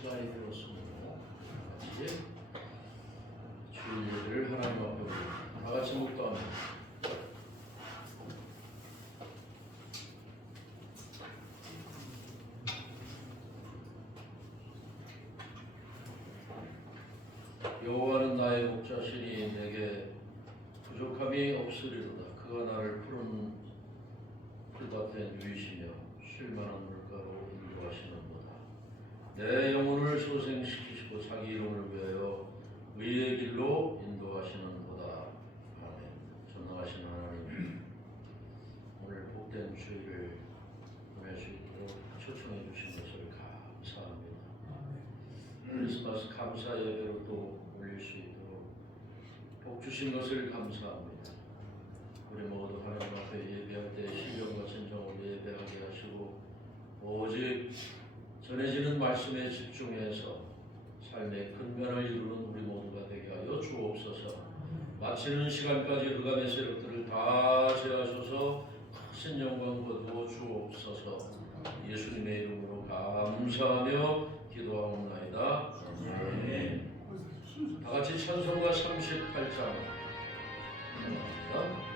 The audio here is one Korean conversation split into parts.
시간이 되었습니다. 이제 주일을 하나님 앞에 올리고 다 같이 묵도합니다. 여호와는 나의 목자시니 내게 부족함이 없으리로다. 그가 나를 푸른 풀밭에 누이시며 쉴만한 물가로 인도하시는도다. 내 영혼을 소생시키시고 자기 이름을 위하여 의의 길로 인도하시는도다. 아멘. 전능하신 하나님, 오늘 복된 주일을 보낼 수 있도록 초청해 주신 것을 감사합니다. 크리스마스 감사 예배로 또 올릴 수 있도록 복 주신 것을 감사합니다. 우리 모두 하나님 앞에 예배할 때 신령과 진정으로 예배하게 하시고 오직 전해지는 말씀에 집중해서 삶의 근간을 이루는 우리 모두가 되게 하여 주옵소서. 마치는 시간까지 흑암의 세력들을 다 제하셔서 크신 영광 거두어 주옵소서. 예수님의 이름으로 감사하며 기도하옵나이다. 아멘. 다 같이 찬송가 38장 합니다.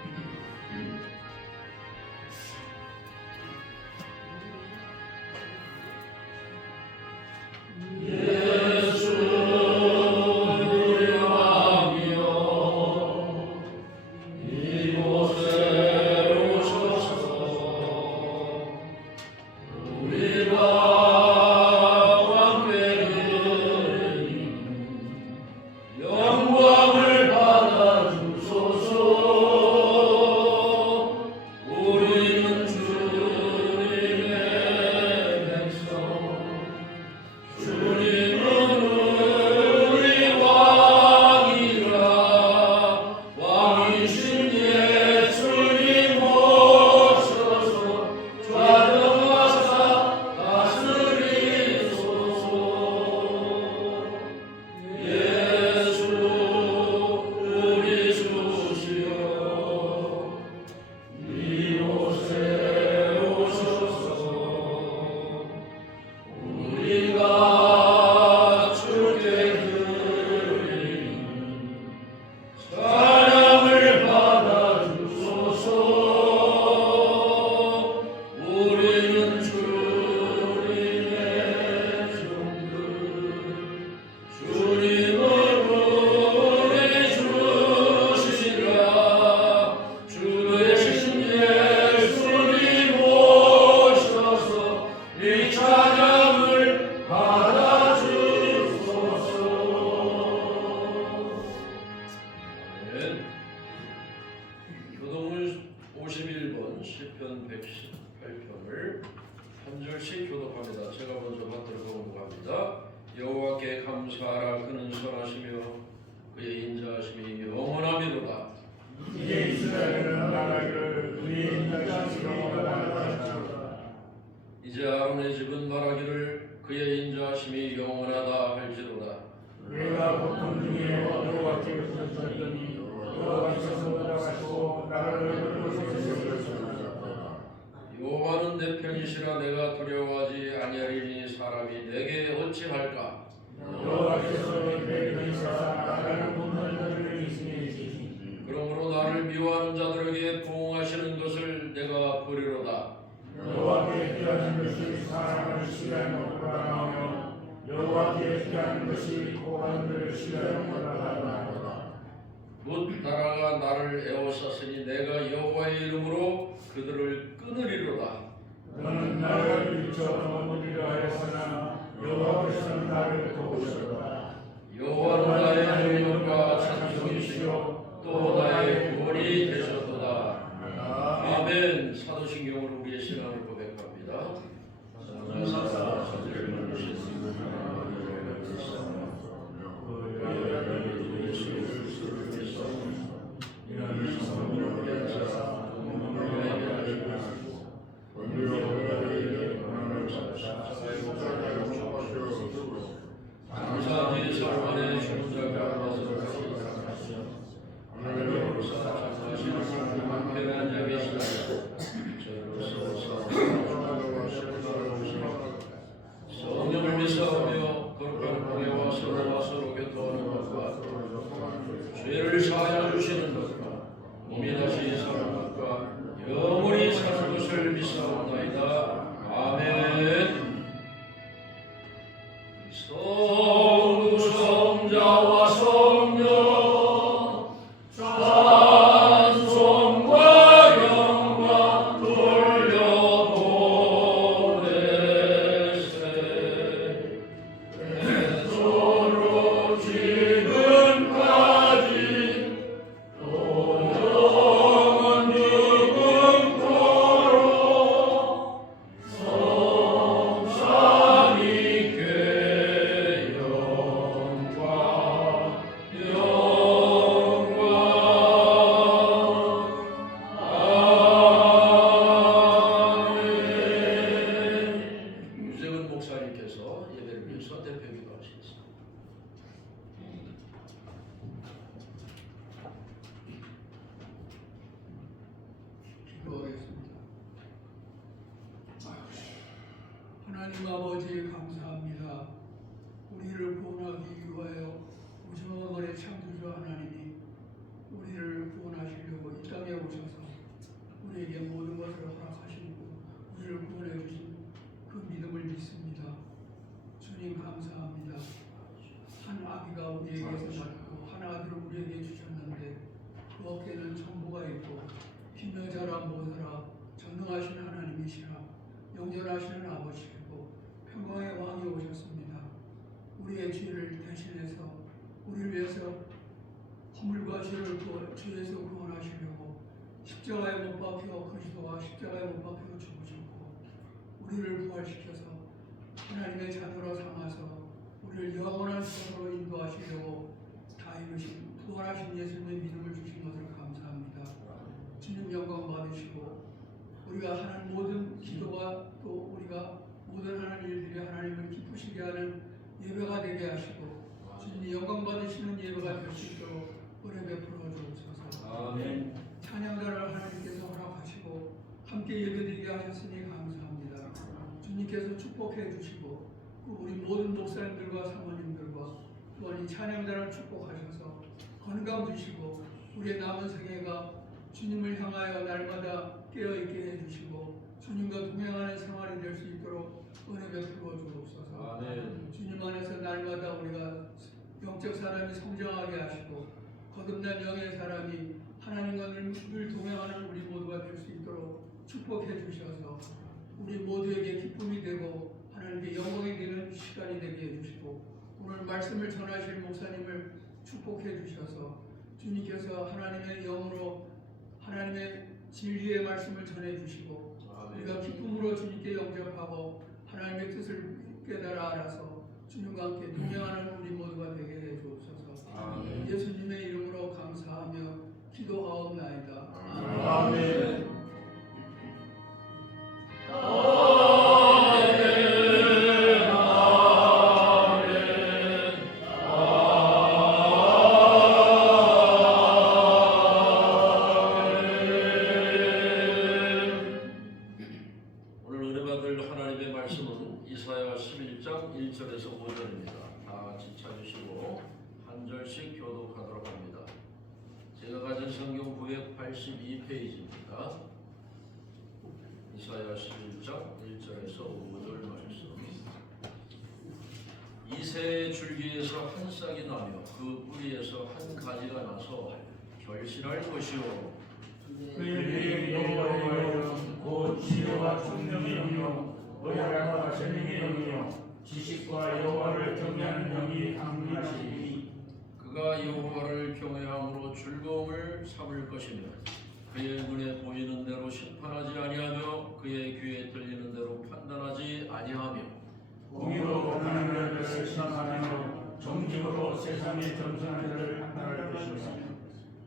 교동문 51번 시편 118편을 한 절씩 교독합니다. 제가 먼저 받들어 공부합니다. 여호와께 감사하라. 그는 선하시며 그의 인자하심이 영원하미로다. 이제 이스라엘은 말하기를 그의 인자하심이 영원하다. 이제 아론의 집은 말하기를 그의 인자하심이 영원하다 할지로다. 내가 고통 중에 여호와께 부르짖었더니 여호와께서 돌아가시고 나를 돌보셨으리로다. 여호와는 내 편이시라. 내가 두려워하지 아니하리니 사람이 내게 어찌할까. 여호와께서 내 편이시라. 나를 돕는 자들을 있으니 그러므로 나를 미워하는 자들에게 부응하시는 것을 내가 보리로다. 여호와께 피하는 것이 사람을 시기하는 것보다 나오며 여호와께 피하는 것이 고관들을 시기하는 것보다 나오다. 곧 나라가 나를 에워쌌으니 내가 여호와의 이름으로 그들을 끊으리로다. 너는 나를 비춰 넘어지려 하였으나 여호와께서는 나를 도우셨다. 여호와는 나의 능력과 찬송이시요 또 나의 구원이 되셨도다. 아멘. 사도신경으로 우리의 신앙을 고백합니다. 장사지 설만의 죽은 자가 몸이 다시 사는 것과 영원히 사는 것을 믿사옵나이다. 아멘. 성부 성자와 성령 찬송과 영광 돌려보내세. 서로 지금까지 또 영원 영원토록 성삼위께 영광 영광 아멘. 유재근 목사님께서 예배를 위해서 대표 기도하시겠습니다. 기도하겠습니다. 하나님 아버지 감사합니다. 우리를 구원하기 위하여 무정원의 창조주 하나님이 우리를 구원하시려고 이 땅에 오셔서 우리에게 모든 것을 허락하시고 우리를 구원해 주신 그 믿음을 믿습니다. 주님 감사합니다. 한 아기가 우리에게서 낳고 한 아들을 우리에게 주셨는데 그 어깨에는 천부가 있고 힘여자라 모자라 전능하신 하나님이시라 영존하시는 아버지시고 평강의 왕이 오셨습니다. 우리의 죄를 대신해서 우리를 위해서 허물과 죄를 죄에서 구원하시려고 십자가에 못 박혀 그리스도와 십자가에 못 박혀 죽으셨고 우리를 부활시켜서 하나님의 자녀로 삼아서 우리를 영원한 생으로 인도하시려고 다 이루신 부활하신 예수님의 믿음을 주신 것을 감사합니다. 주님 영광 받으시고 우리가 하는 모든 기도가 또 우리가 모든 하는 일들이 하나님을 기쁘시게 하는 예배가 되게 하시고 주님이 영광 받으시는 예배가 될 수 있도록 은혜 베풀어 주옵소서. 아멘. 찬양가를 하나님께서 허락하시고 함께 예배드리게 하셨으니 감사합니다. 주님께서 축복해 주시고 우리 모든 목사님들과 사모님들과 또한 이 찬양단을 축복하셔서 건강 주시고 우리의 남은 생애가 주님을 향하여 날마다 깨어있게 해주시고 주님과 동행하는 생활이 될 수 있도록 은혜 베풀어 주옵소서. 아멘. 주님 안에서 날마다 우리가 영적 사람이 성장하게 하시고 거듭난 영의 사람이 하나님과 늘 동행하는 우리 모두가 될 수 있도록 축복해 주셔서 우리 모두에게 기쁨이 되고 하나님께 영광이 되는 시간이 되게 해주시고 오늘 말씀을 전하실 목사님을 축복해 주셔서 주님께서 하나님의 영으로 하나님의 진리의 말씀을 전해 주시고 우리가 기쁨으로 주님께 영접하고 하나님의 뜻을 깨달아 알아서 주님과 함께 동행하는 우리 모두가 되게 해 주옵소서. 예수님의 이름으로 감사하며 기도하옵나이다. 아멘. 이사야 11장 1절에서 5절입니다. 다 같이 찾으시고 한 절씩 교독하도록 합니다. 제가 가진 성경 982페이지입니다. 이사야 11장 1절에서 5절 말씀. 이새의 줄기에서 한 싹이 나며 그 뿌리에서 한 가지가 나서 결실할 것이요 그의 여호와의 영은 곧 지혜와 총명의 영이요 의학과 재능의 영이요 지식과 여호와를 경외하는 영이 강림하시니 그가 여호와를 경외함으로 즐거움을 삼을 것이며 그의 눈에 보이는 대로 심판하지 아니하며 그의 귀에 들리는 대로 판단하지 아니하며 공의로 가난한 자를 심판하며 정직으로 세상의 겸손한 자를 판단할 것이며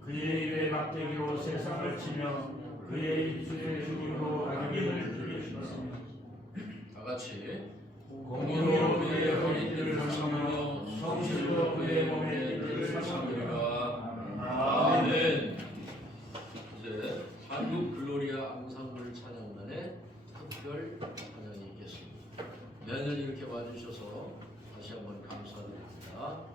그의 입에 막대기로 세상을 치며 그의 입술에 죽임으로 악인을 죽이시며 다같이 공의로 그의 허리띠를 삼으며 성실로 그의 몸에 띠를 삼으리라. 아멘. 이제 한국 글로리아 앙상블 찬양단의 특별 찬양이 있겠습니다. 매년 이렇게 와주셔서 다시 한번 감사드립니다.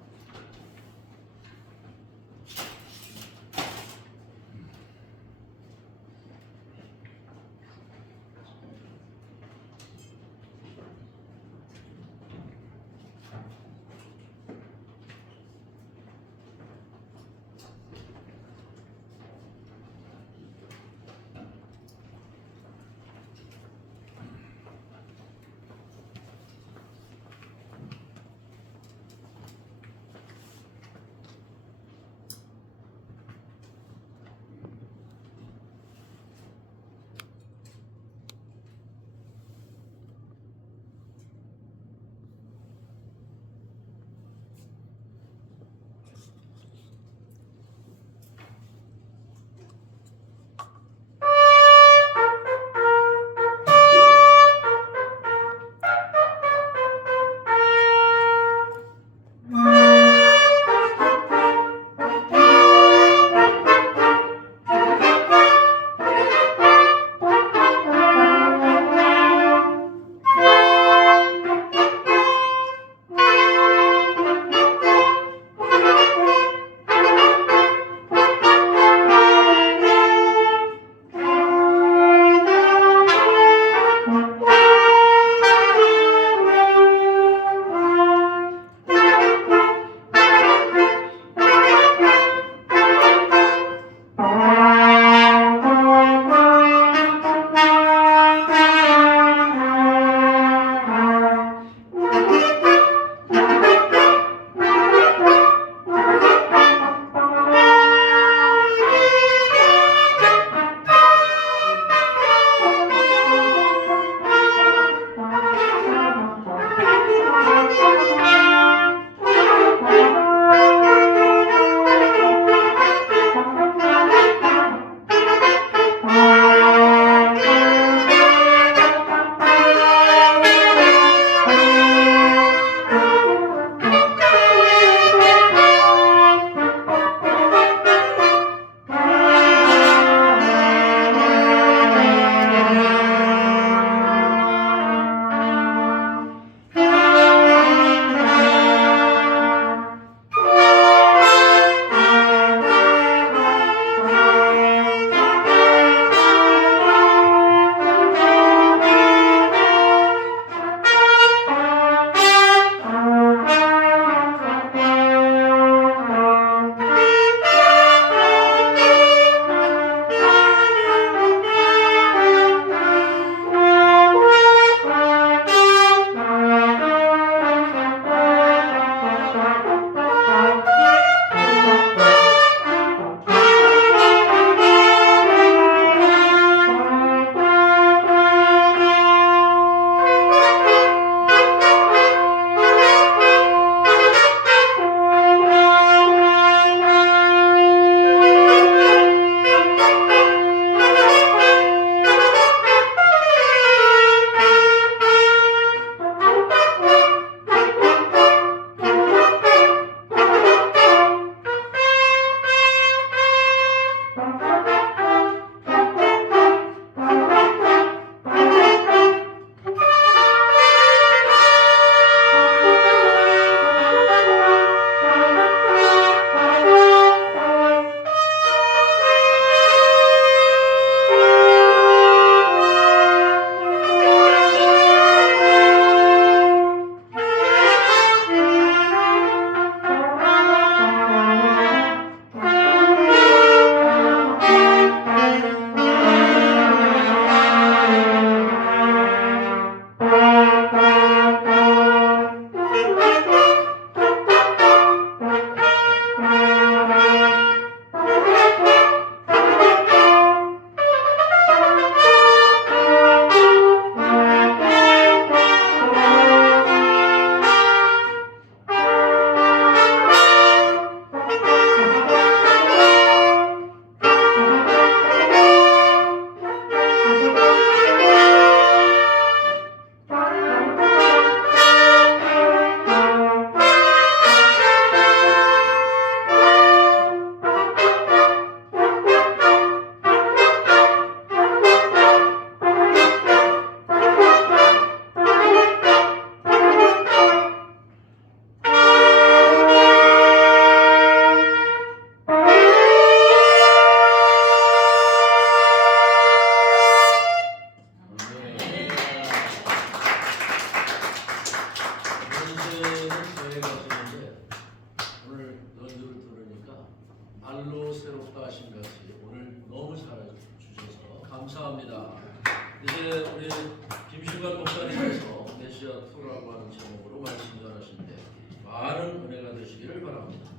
바랍니다.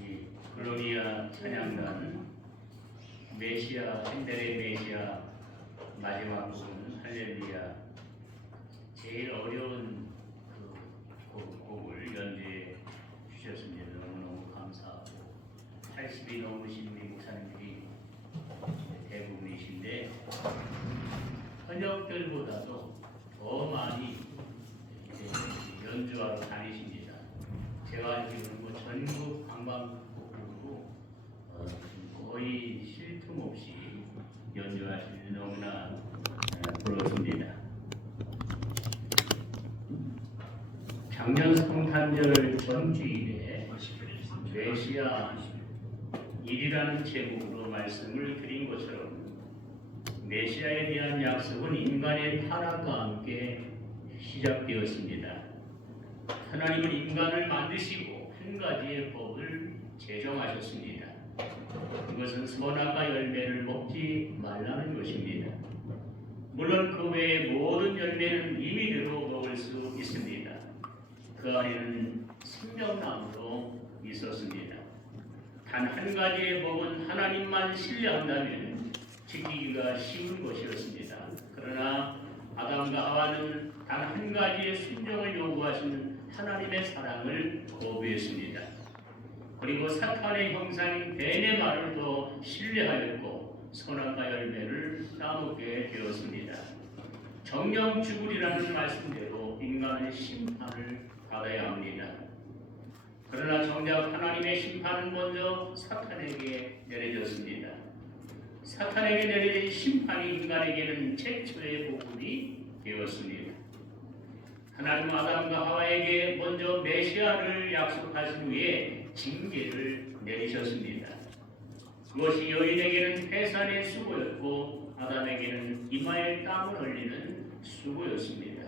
이 글로리아 찬양단 메시아 핸델의 메시아 마지막 부분 할렐루야 제일 어려운 그 곡을 연주해 주셨습니다. 너무너무 감사하고 80이 넘으신 우리 목사님들이 대부분이신데 현역들보다도 더 많이 연주하러 다니십니다. 제가 알기로는 뭐 전국 관광국으로 거의 쉴 틈 없이 연주하시는 너무나 부럽습니다. 작년 성탄절 전주일에 메시아 1이라는 제목으로 말씀을 드린 것처럼 메시아에 대한 약속은 인간의 타락과 함께 시작되었습니다. 하나님은 인간을 만드시고 한 가지의 법을 제정하셨습니다. 이것은 선악과 열매를 먹지 말라는 것입니다. 물론 그 외의 모든 열매는 임의대로 먹을 수 있습니다. 그 안에는 생명나무도 있었습니다. 단 한 가지의 법은 하나님만 신뢰한다면 지키기가 쉬운 것이었습니다. 그러나 아담과 하와는 단 한 가지의 순종을 요구하시는 하나님의 사랑을 거부했습니다. 그리고 사탄의 형상인 뱀의 말을 더 신뢰하였고 선악과 열매를 따먹게 되었습니다. 정령 죽으리라는 말씀대로 인간은 심판을 받아야 합니다. 그러나 정작 하나님의 심판은 먼저 사탄에게 내려졌습니다. 사탄에게 내려진 심판이 인간에게는 최초의 복음이 되었습니다. 하나님은 아담과 하와에게 먼저 메시아를 약속하신 후에 징계를 내리셨습니다. 그것이 여인에게는 해산의 수고였고 아담에게는 이마에 땀을 흘리는 수고였습니다.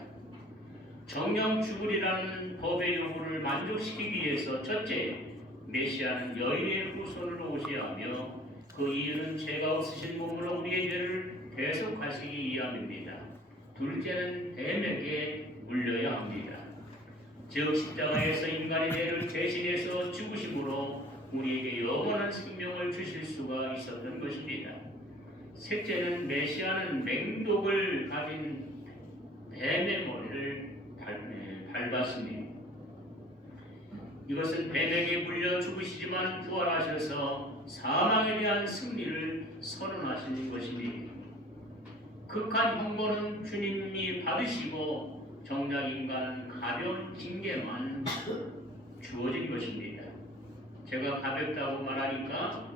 정령 죽으리라는 법의 요구를 만족시키기 위해서 첫째, 메시아는 여인의 후손을 오셔야 하며 그 이유는 죄가 없으신 몸으로 우리의 죄를 대속하시기 위함입니다. 둘째는 뱀에게 물려야 합니다. 즉 십자가에서 인간의 죄를 대신해서 죽으심으로 우리에게 영원한 생명을 주실 수가 있었던 것입니다. 셋째는 메시아는 맹독을 가진 뱀의 머리를 밟았습니다. 이것은 뱀에게 물려 죽으시지만 부활하셔서 사망에 대한 승리를 선언하시는 것입니다. 극한 형벌은 주님이 받으시고 정작 인간은 가벼운 징계만 주어진 것입니다. 제가 가볍다고 말하니까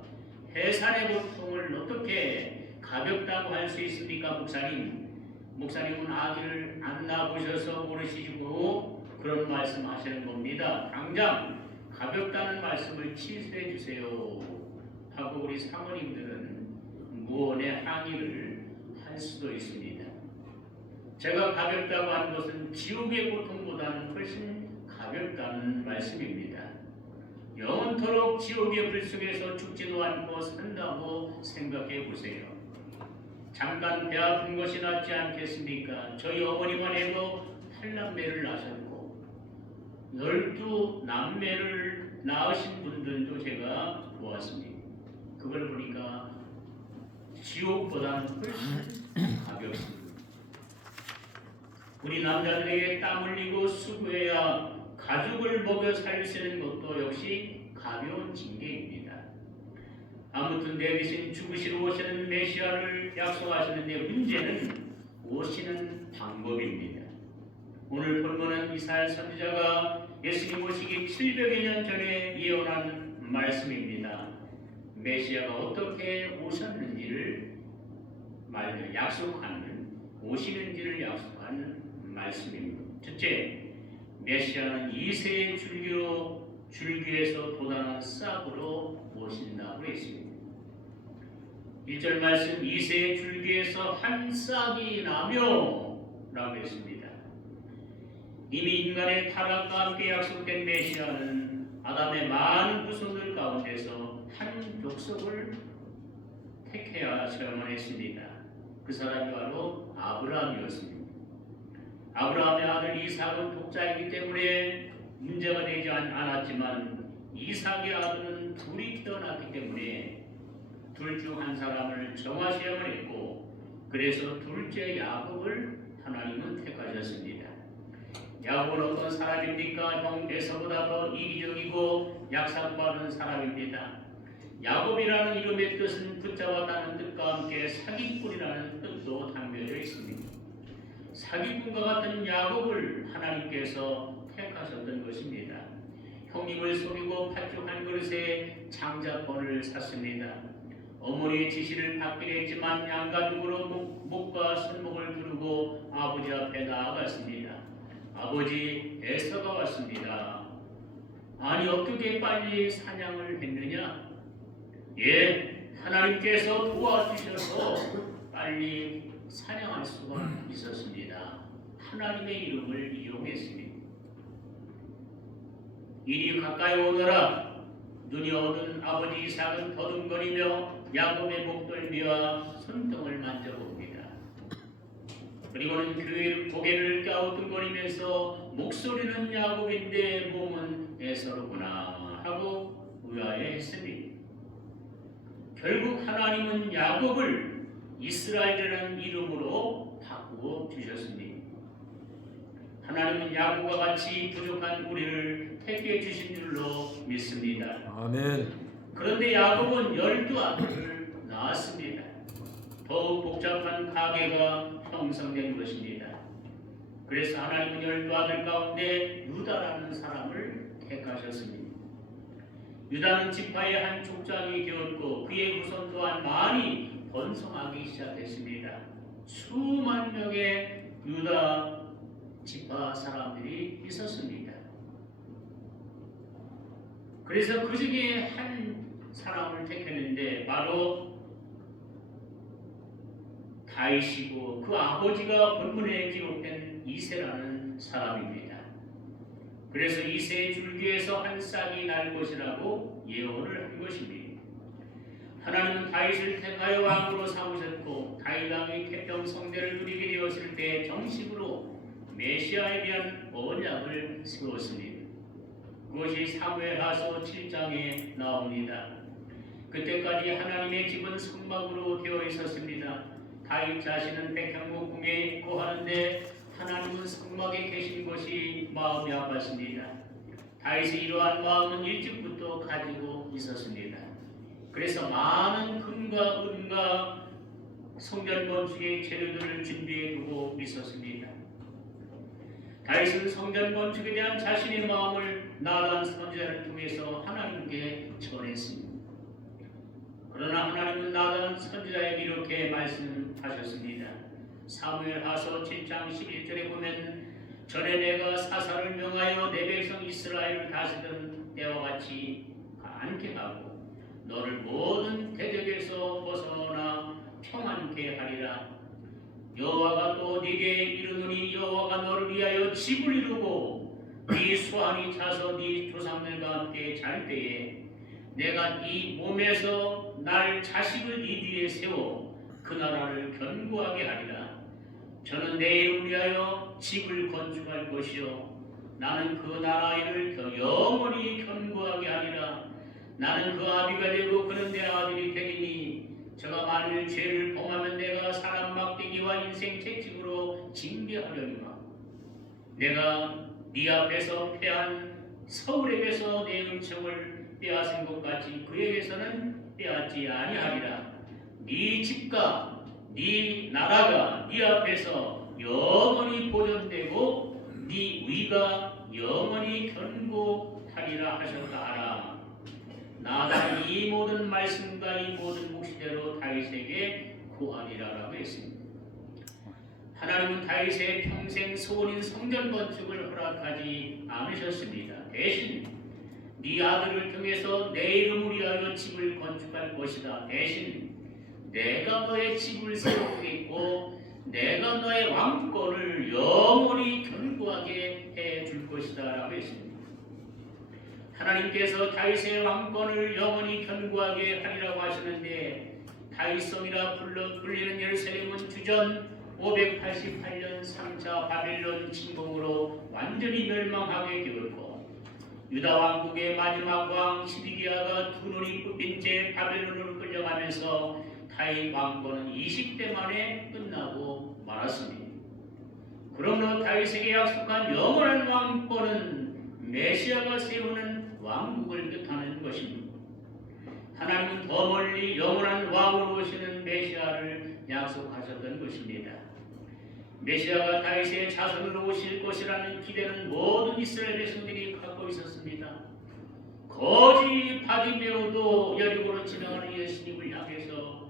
해산의 고통을 어떻게 가볍다고 할 수 있습니까, 목사님? 목사님은 아기를 안 낳아보셔서 모르시고 그런 말씀하시는 겁니다. 당장 가볍다는 말씀을 취소해 주세요 하고 우리 사모님들은 무언의 항의를 할 수도 있습니다. 제가 가볍다고 하는 것은 지옥의 고통보다는 훨씬 가볍다는 말씀입니다. 영원토록 지옥의 불 속에서 죽지도 않고 산다고 생각해 보세요. 잠깐 배 아픈 것이 낫지 않겠습니까? 저희 어머니만 해도 8남매를 낳으셨고 12남매를 낳으신 분들도 제가 보았습니다. 그걸 보니까 지옥보다는 훨씬 가볍습니다. 우리 남자들에게 땀 흘리고 수고해야 가족을 먹여 살리는 것도 역시 가벼운 징계입니다. 아무튼 내 대신 죽으시러 오시는 메시아를 약속하시는데 문제는 오시는 방법입니다. 오늘 본문은 이사야 선지자가 예수님 오시기 700여 년 전에 예언한 말씀입니다. 메시아가 어떻게 오셨는지를 오시는지를 약속한 말씀입니다. 첫째, 메시아는 2세의 줄기에서 돋아난 싹으로 오신다고 했습니다. 1절 말씀 2세의 줄기에서 한 싹이 나며 라고 했습니다. 이미 인간의 타락과 함께 약속된 메시아는 아담의 많은 후손들 가운데서 한 족속을 택해야 서야만 했습니다. 그 사람이 바로 아브라함이었습니다. 아브라함의 아들 이삭은 독자이기 때문에 문제가 되지 않았지만 이삭의 아들은 둘이 태어났기 때문에 둘 중 한 사람을 정하셔야만 했고 그래서 둘째 야곱을 하나님은 택하셨습니다. 야곱은 어떤 사람입니까? 형 에서보다 더 이기적이고 약삭받은 사람입니다. 야곱이라는 이름의 뜻은 붙잡았다는 뜻과 함께 사기꾼이라는 뜻도 담겨져 있습니다. 사기꾼과 같은 야곱을 하나님께서 택하셨던 것입니다. 형님을 속이고 팥죽 한 그릇에 장자권을 샀습니다. 어머니의 지시를 받기로 했지만 양가죽으로 목과 손목을 두르고 아버지 앞에 나아갔습니다. 아버지 에서가 왔습니다. 아니 어떻게 빨리 사냥을 했느냐? 예, 하나님께서 도와주셔서 빨리 사냥할 수가 있었습니다. 하나님의 이름을 이용했습니다. 이리 가까이 오너라. 눈이 어두운 아버지 이삭은 더듬거리며 야곱의 목덜미와 손등을 만져봅니다. 그리고는 고개를 갸우뚱거리면서 목소리는 야곱인데 몸은 에서로구나 하고 의아해했습니다. 결국 하나님은 야곱을 이스라엘이라는 이름으로 바꾸어 주셨습니다. 하나님은 야곱과 같이 부족한 우리를 택해 주신 줄로 믿습니다. 아멘. 그런데 야곱은 12아들을 낳았습니다. 더욱 복잡한 가계가 형성된 것입니다. 그래서 하나님은 12아들 가운데 유다라는 사람을 택하셨습니다. 유다는 지파의 한 족장이 되었고 그의 후손 또한 많이 번성하기 시작했습니다. 수만 명의 유다 지파 사람들이 있었습니다. 그래서 그 중에 한 사람을 택했는데 바로 다윗이고 그 아버지가 본문에 기록된 이새라는 사람입니다. 그래서 이새의 줄기에서 한 싹이 날 것이라고 예언을 한 것입니다. 하나님은 다윗을 택하여 왕으로 삼으셨고 다윗 왕이 태평 성대를 누리게 되었을 때 정식으로 메시아에 대한 언약을 세웠습니다. 그것이 사무엘하서 7장에 나옵니다. 그때까지 하나님의 집은 성막으로 되어 있었습니다. 다윗 자신은 백향목 궁에 거하는데 하나님은 성막에 계신 것이 마음이 아팠습니다. 다윗의 이러한 마음은 일찍부터 가지고 있었습니다. 그래서 많은 금과 은과 성전 건축의 재료들을 준비해 두고 있었습니다. 다윗은 성전 건축에 대한 자신의 마음을 나단 선지자를 통해서 하나님께 전했습니다. 그러나 하나님은 나단 선지자에게 이렇게 말씀하셨습니다. 사무엘하서 7장 11절에 보면 전에 내가 사사를 명하여 내 백성 이스라엘을 다스리던 때와 같이 않게 하고 너를 모든 대적에서 벗어나 평안케 하리라. 여호와가 또 네게 이르노니 여호와가 너를 위하여 집을 이루고 네 수완이 차서 네 조상들과 함께 잘 때에 내가 네 몸에서 날 자식을 네 뒤에 세워 그 나라를 견고하게 하리라. 저는 내 이름을 위하여 집을 건축할 것이요 나는 그 나라를 영원히 견고하게 하리라. 나는 그 아비가 되고 그는 내 아들이 되리니 저가 만일 죄를 범하면 내가 사람 막대기와 인생 채찍으로 징계하려니와 내가 네 앞에서 패한 서울에게서 내 은총을 빼앗은 것 같이 그에게서는 빼앗지 아니하리라. 네 집과 네 나라가 네 앞에서 영원히 보존되고 네 위가 영원히 견고하리라 하셨다 하라. 나가 이 모든 말씀과 이 모든 묵시대로 다윗에게 구하리라라고 했습니다. 하나님은 다윗의 평생 소원인 성전 건축을 허락하지 않으셨습니다. 대신 네 아들을 통해서 내 이름을 위하여 집을 건축할 것이다. 대신 내가 너의 집을 세우겠고 내가 너의 왕권을 영원히 견고하게 해줄 것이다 라고 했습니다. 하나님께서 다윗의 왕권을 영원히 견고하게 하리라고 하시는데 다윗성이라 불리는 예루살렘은 주전 588년 3차 바빌론 침공으로 완전히 멸망하게 되었고 유다 왕국의 마지막 왕 시드기야가 두 눈이 뽑힌 채 바벨론으로 끌려가면서 다윗 왕권은 20대 만에 끝나고 말았습니다. 그러므로 다윗에게 약속한 영원한 왕권은 메시아가 세우는 왕국을 뜻하는 것입니다. 하나님은 더 멀리 영원한 왕으로 오시는 메시아를 약속하셨던 것입니다. 메시아가 다윗의 자손으로 오실 것이라는 기대는 모든 이스라엘 백성들이 갖고 있었습니다. 거지 바디메오도 여리고로 지나가는 예수님을 향해서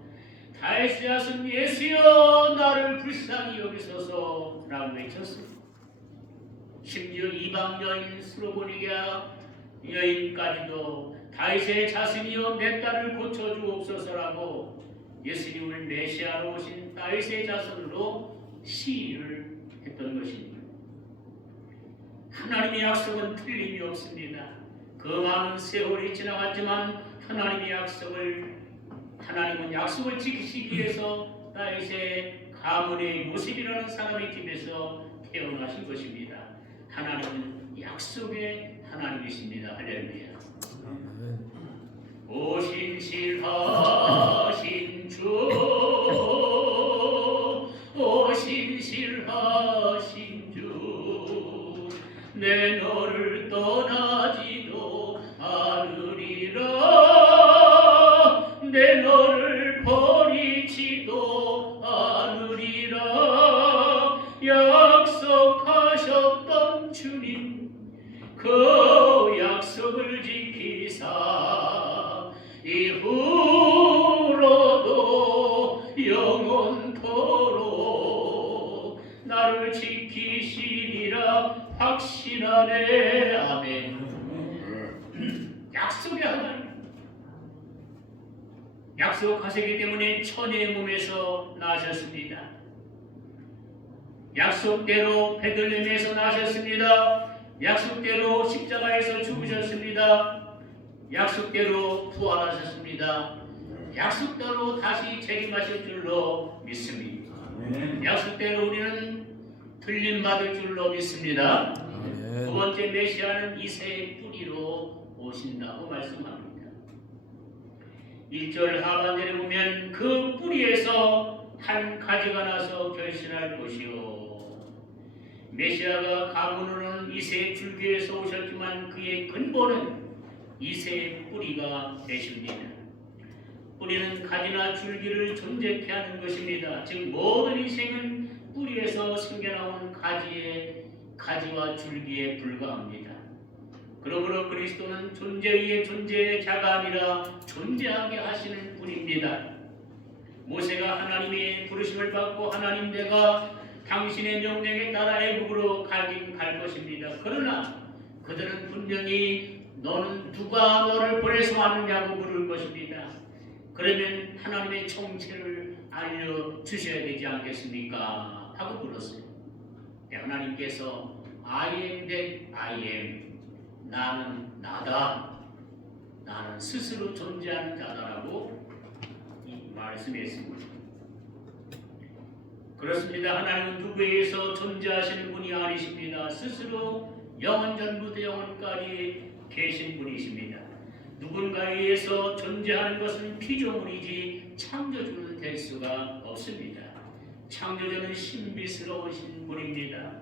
다윗의 자손 예수여 나를 불쌍히 여기소서 라고 외쳤습니다. 심지어 이방 여인 스로보니가 여인까지도 다윗의 자손이여 내 딸을 고쳐주옵소서라고 예수님을 메시아로 오신 다윗의 자손으로 시인을 했던 것입니다. 하나님의 약속은 틀림이 없습니다. 그 많은 세월이 지나갔지만 하나님은 약속을 지키시기 위해서 다윗의 가문의 요셉이라는 사람의 집에서 태어나신 것입니다. 하나님은 약속의 하나님이십니다. 할렐루야. 오신실하신 주, 오신실하신 주, 내 너를 떠나지도 않으리라, 내 너를 버리지도 않으리라. 약속하셨던 주님, 그 약속을 지키사 이후로도 영원토록 나를 지키시리라 확신하네. 아멘. 약속의 하나님, 약속하시기 때문에 천의 몸에서 나셨습니다. 약속대로 베들레헴에서 나셨습니다. 약속대로 십자가에서 죽으셨습니다. 약속대로 부활하셨습니다. 약속대로 다시 재림하실 줄로 믿습니다. 약속대로 우리는 들림받을 줄로 믿습니다. 두 번째 메시아는 이새의 뿌리로 오신다고 말씀합니다. 1절 하반절에 보면 그 뿌리에서 한 가지가 나서 결실할 것이요. 메시아가 가문으로는 이새의 줄기에서 오셨지만 그의 근본은 이새의 뿌리가 되십니다. 뿌리는 가지나 줄기를 존재케 하는 것입니다. 즉 모든 인생은 뿌리에서 생겨나온 가지와 줄기에 불과합니다. 그러므로 그리스도는 존재 위에 존재의 자가 아니라 존재하게 하시는 분입니다. 모세가 하나님의 부르심을 받고 하나님 내가 당신의 명령에 따라 애국으로 가긴 갈 것입니다. 그러나 그들은 분명히 너는 누가 너를 보내서 왔느냐고 물을 것입니다. 그러면 하나님의 정체를 알려주셔야 되지 않겠습니까? 하고 물었어요. 하나님께서 I am that I am, 나는 나다, 나는 스스로 존재하는 자다라고 말씀했습니다. 그렇습니다. 하나님은 누구에 의해서 존재하시는 분이 아니십니다. 스스로 영원전부터 영원까지 계신 분이십니다. 누군가에 의해서 존재하는 것은 피조물이지 창조주는 될 수가 없습니다. 창조주는 신비스러우신 분입니다.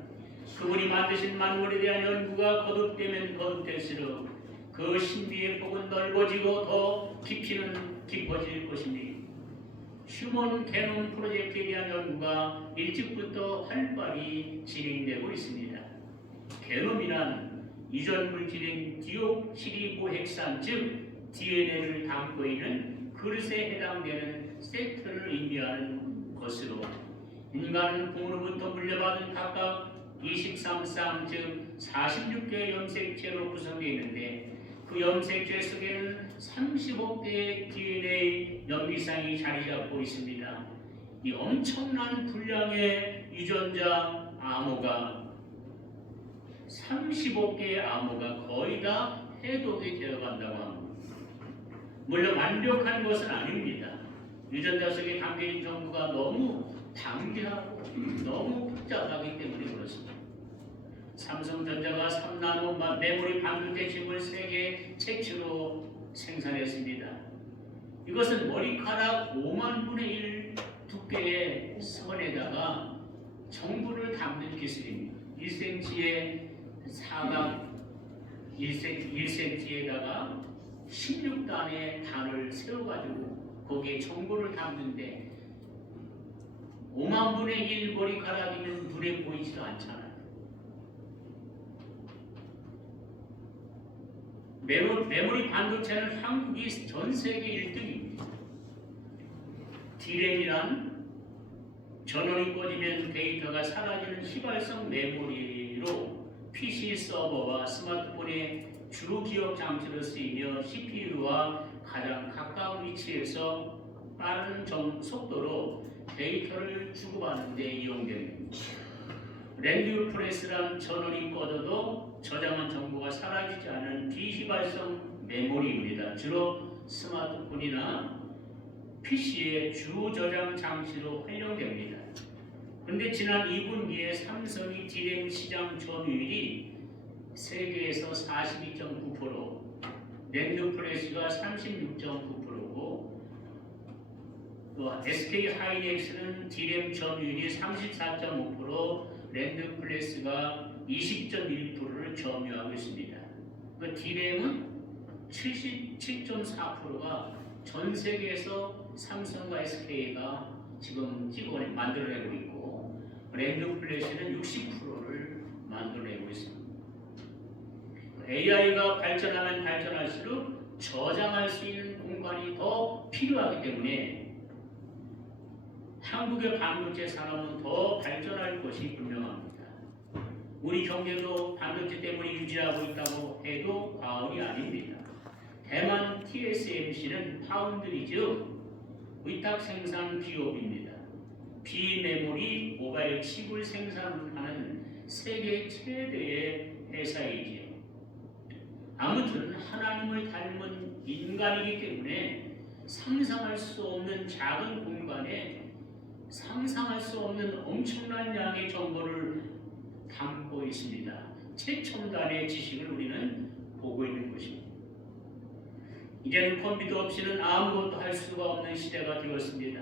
그분이 만드신 만물에 대한 연구가 거듭되면 거듭될수록 그 신비의 폭은 넓어지고 더 깊이는 깊어질 것입니다. 휴먼 게놈 프로젝트에 대한 연구가 일찍부터 활발히 진행되고 있습니다. 게놈이란 이전 물질인 디옥시리보핵산 즉 DNA를 담고 있는 그릇에 해당되는 세트를 의미하는 것으로 인간은 부모로부터 물려받은 각각 23쌍 즉 46개의 염색체로 구성되어 있는데 그 염색체 속에는 35개의 DNA 염기쌍이 자리 잡고 있습니다. 이 엄청난 분량의 유전자 암호가 35개의 암호가 거의 다 해독이 되어간다고 합니다. 물론 완벽한 것은 아닙니다. 유전자 속에 담겨있는 정보가 너무 방대하고 너무 복잡하기 때문에 그렇습니다. 삼성전자가 3나노 메모리 반도체 칩을 세계 최초로 생산했습니다. 이것은 머리카락 5만 분의 1 두께의 선에다가 정보를 담는 기술입니다. 1cm의 사각 1cm에다가 16단의 단을 세워가지고 거기에 정보를 담는데 5만 분의 1 머리카락이면 눈에 보이지도 않잖아요. 메모리 반도체는 한국이 전 세계 1등입니다. D램이란 전원이 꺼지면 데이터가 사라지는 휘발성 메모리로 PC 서버와 스마트폰의 주 기억 장치로 쓰이며 CPU와 가장 가까운 위치에서 빠른 속도로 데이터를 주고받는 데 이용됩니다. 랜드 프레스란 전원이 꺼져도 저장한 정보가 사라지지 않은 비휘발성 메모리입니다. 주로 스마트폰이나 PC의 주 저장 장치로 활용됩니다. 그런데 지난 2분기에 삼성이 D램 시장 점유율이 세계에서 42.9%, 랜드 프레스가 36.9%고 또 SK 하이닉스는 D램 점유율이 34.5%, 랜드 플레스가 20.1%를 점유하고 있습니다. 그 D램은 77.4%가 전 세계에서 삼성과 SK가 지금 만들어내고 있고, 랜드 플래시는 60%를 만들어내고 있습니다. AI가 발전하면 발전할수록 저장할 수 있는 공간이 더 필요하기 때문에 한국의 반도체 산업은 더 발전할 것이 분명합니다. 우리 경제도 반도체 때문에 유지하고 있다고 해도 과언이 아닙니다. 대만 TSMC는 파운드리즈 위탁 생산 기업입니다. 비메모리 모바일 칩을 생산하는 세계 최대의 회사이지요. 아무튼 하나님을 닮은 인간이기 때문에 상상할 수 없는 작은 공간에 상상할 수 없는 엄청난 양의 정보를 담고 있습니다. 최첨단의 지식을 우리는 보고 있는 것입니다. 이제는 컴퓨터 없이는 아무것도 할 수가 없는 시대가 되었습니다.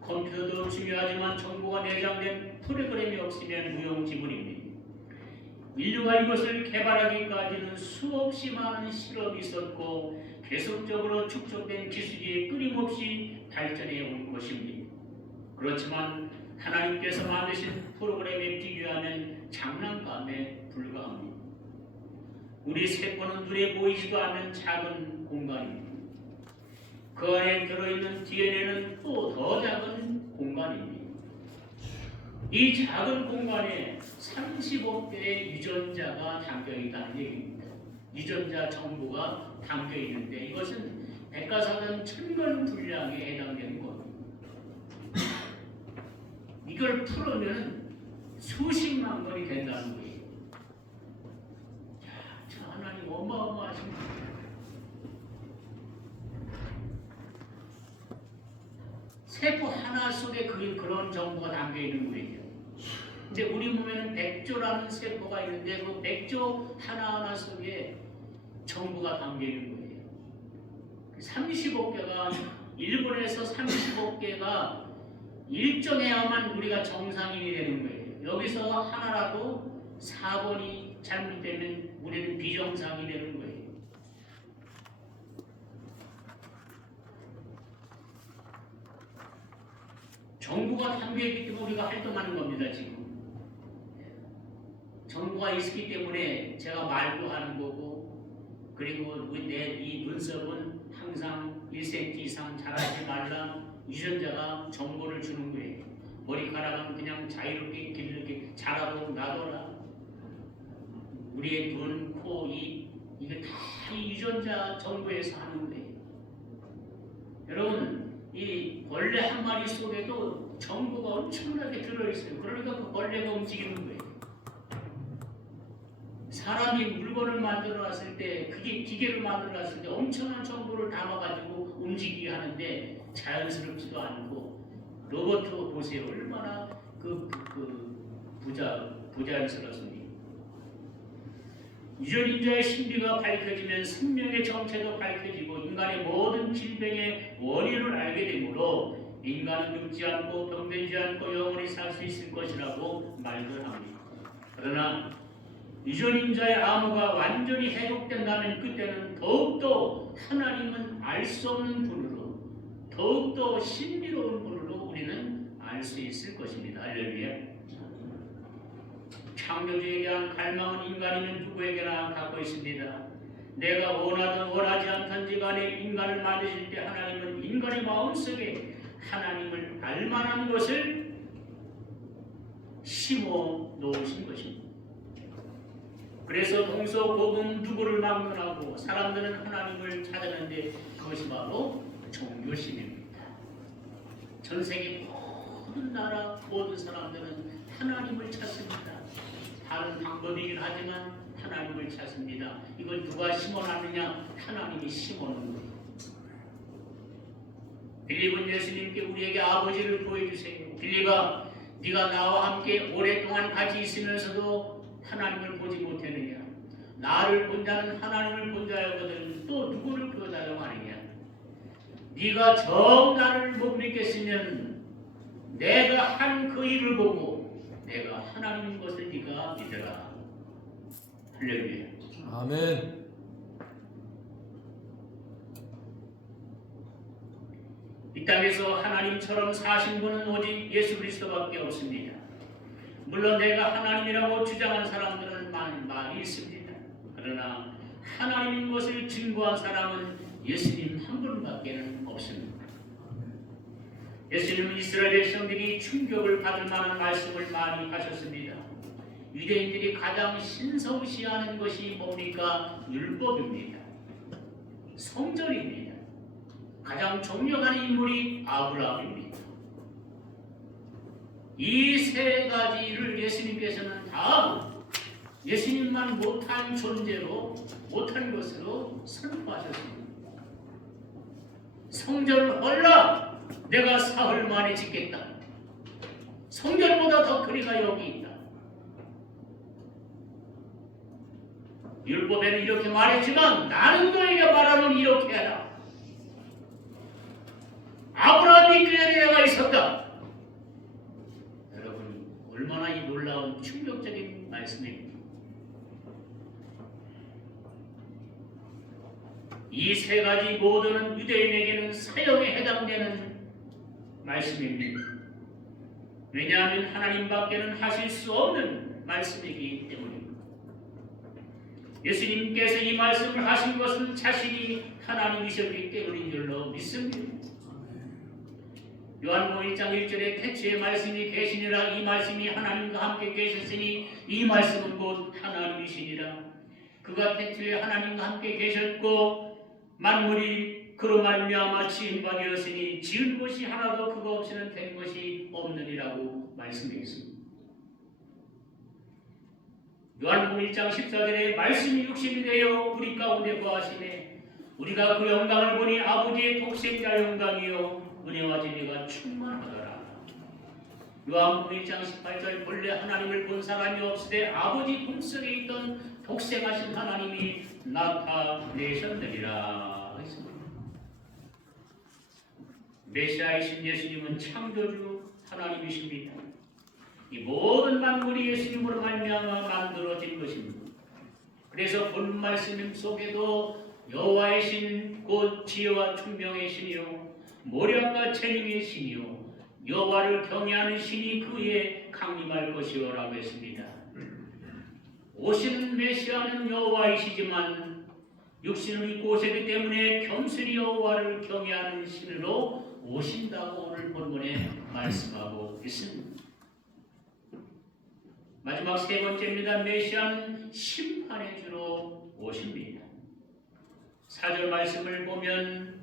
컴퓨터도 중요하지만 정보가 내장된 프로그램이 없으면 무용지물입니다. 인류가 이것을 개발하기까지는 수없이 많은 실험이 있었고 계속적으로 축적된 기술이 끊임없이 발전해 온 것입니다. 그렇지만 하나님께서 만드신 프로그램에 비교하면 장난감에 불과합니다. 우리 세포는 눈에 보이지도 않는 작은 공간입니다. 그 안에 들어있는 DNA는 또 더 작은 공간입니다. 이 작은 공간에 30억 개의 유전자가 담겨 있다는 얘기입니다. 유전자 정보가 담겨 있는데 이것은 백과사전 1000건 분량에 해당되는 겁니다. 이걸 풀으면 수십만 건이 된다는 거예요. 자, 저 하나님 어마어마하십니다. 세포 하나 속에 그런 정보가 담겨 있는 거예요. 근데 우리 몸에는 100조라는 세포가 있는데 그 100조 하나하나 속에 정보가 담겨 있는 거예요. 30억 개가 일본에서 30억 개가 일정해야만 우리가 정상인이 되는 거예요. 여기서 하나라도 4번이 잘못되면 우리는 비정상이 되는 거예요. 정보가 담겨있기 때문에 우리가 활동하는 겁니다. 지금 정보가 있기 때문에 제가 말도 하는 거고, 그리고 내 이 눈썹은 항상 1cm 이상 자라지 말라 유전자가 정보를 주는 거예요. 머리카락은 그냥 자유롭게 길게 자라도 놔둬라. 우리의 눈, 코, 입 이게 다 이 유전자 정보에서 하는 거예요. 여러분, 이 벌레 한 마리 속에도 정보가 엄청나게 들어있어요. 그러니까 그 벌레가 움직이는 거예요. 사람이 물건을 만들어 놨을 때, 그게 기계를 만들어 놨을 때 엄청난 정보를 담아가지고 움직이게 하는데 자연스럽지도 않고 로버트 보세요. 얼마나 부자연스럽습니다. 유전인자의 신비가 밝혀지면 생명의 정체도 밝혀지고 인간의 모든 질병의 원인을 알게 되므로 인간은 늙지 않고 병들지 않고 영원히 살 수 있을 것이라고 말도 합니다. 그러나 유전인자의 암호가 완전히 해독된다면 그때는 더욱더 하나님은 알 수 없는 분으로 더욱더 신비로운 분으로 우리는 알 수 있을 것입니다. 할렐루야. 창조주에 대한 갈망은 인간이면 누구에게나 갖고 있습니다. 내가 원하든 원하지 않든지 간에 인간을 만드실 때 하나님은 인간의 마음속에 하나님을 알만한 것을 심어 놓으신 것입니다. 그래서 동서고금 누구를 막론하고 사람들은 하나님을 찾았는데 그것이 바로 종교심입니다. 전 세계 모든 나라 모든 사람들은 하나님을 찾습니다. 다른 방법이긴 하지만 하나님을 찾습니다. 이걸 누가 심어놨느냐? 하나님이 심어놓은 거예요. 빌립은 예수님께 우리에게 아버지를 보여주세요. 빌립아, 네가 나와 함께 오랫동안 같이 있으면서도 하나님을 보지 못했느냐? 나를 본 자는 하나님을 본 자여거든 또 누구를 보여달라고 하느냐? 네가 정 나를 못 믿겠으면 내가 한 그 일을 보고 내가 하나님인 것을 네가 믿어라. 할렐루야. 아멘. 이 땅에서 하나님처럼 사신 분은 오직 예수 그리스도밖에 없습니다. 물론 내가 하나님이라고 주장한 사람들은 많이 있습니다. 그러나 하나님인 것을 증거한 사람은 예수님 한 분밖에는 없습니다. 예수님은 이스라엘 백성들이 충격을 받을 만한 말씀을 많이 하셨습니다. 유대인들이 가장 신성시하는 것이 뭡니까? 율법입니다. 성전입니다. 가장 존경하는 인물이 아브라함입니다. 이 세 가지를 예수님께서는 다 예수님만 못한 존재로 못한 것으로 선포하셨습니다. 성전을 헐라 내가 사흘 만에 짓겠다. 성전보다 더 거리가 여기 있다. 율법에는 이렇게 말했지만 나는 너에게 말하는 이렇게 하라. 아브라함이 그 전에 내가 있었다. 여러분 얼마나 이 놀라운 충격적인 말씀입니다. 이 세 가지 모두는 유대인에게는 사형에 해당되는 말씀입니다. 왜냐하면 하나님밖에는 하실 수 없는 말씀이기 때문입니다. 예수님께서 이 말씀을 하신 것은 자신이 하나님이셨기 때문인 줄로 믿습니다. 요한복음 1장 1절에 태초에 말씀이 계시니라. 이 말씀이 하나님과 함께 계셨으니 이 말씀은 곧 하나님이시니라. 그가 태초에 하나님과 함께 계셨고 만물이 그로 말미암아 지은 바 되었으니 지은 것이 하나도 그거 없이는 된 것이 없느니라고 말씀했습니다. 요한복음 1장 14절에 말씀이 육신이 되어 우리 가운데 거하시네. 우리가 그 영광을 보니 아버지의 독생자 영광이요 은혜와 진리가 충만하더라. 요한복음 1장 18절 본래 하나님을 본 사람이 없으되 아버지 품속에 있던 독생하신 하나님이 나타내셨느니라. 메시아이신 예수님은 창조주 하나님이십니다. 이 모든 만물이 예수님으로 말미암아 만들어진 것입니다. 그래서 본 말씀 속에도 여호와의 신 곧 지혜와 총명의 신이요 모략과 재능의 신이요 여호와를 경외하는 신이 그에 강림할 것이요라고 했습니다. 오시는 메시아는 여호와이시지만 육신을 입고 오시기 때문에 겸손히 여호와를 경외하는 신으로 오신다고 오늘 본문에 말씀하고 있습니다. 마지막 세 번째입니다. 메시아는 심판의 주로 오십니다. 4절 말씀을 보면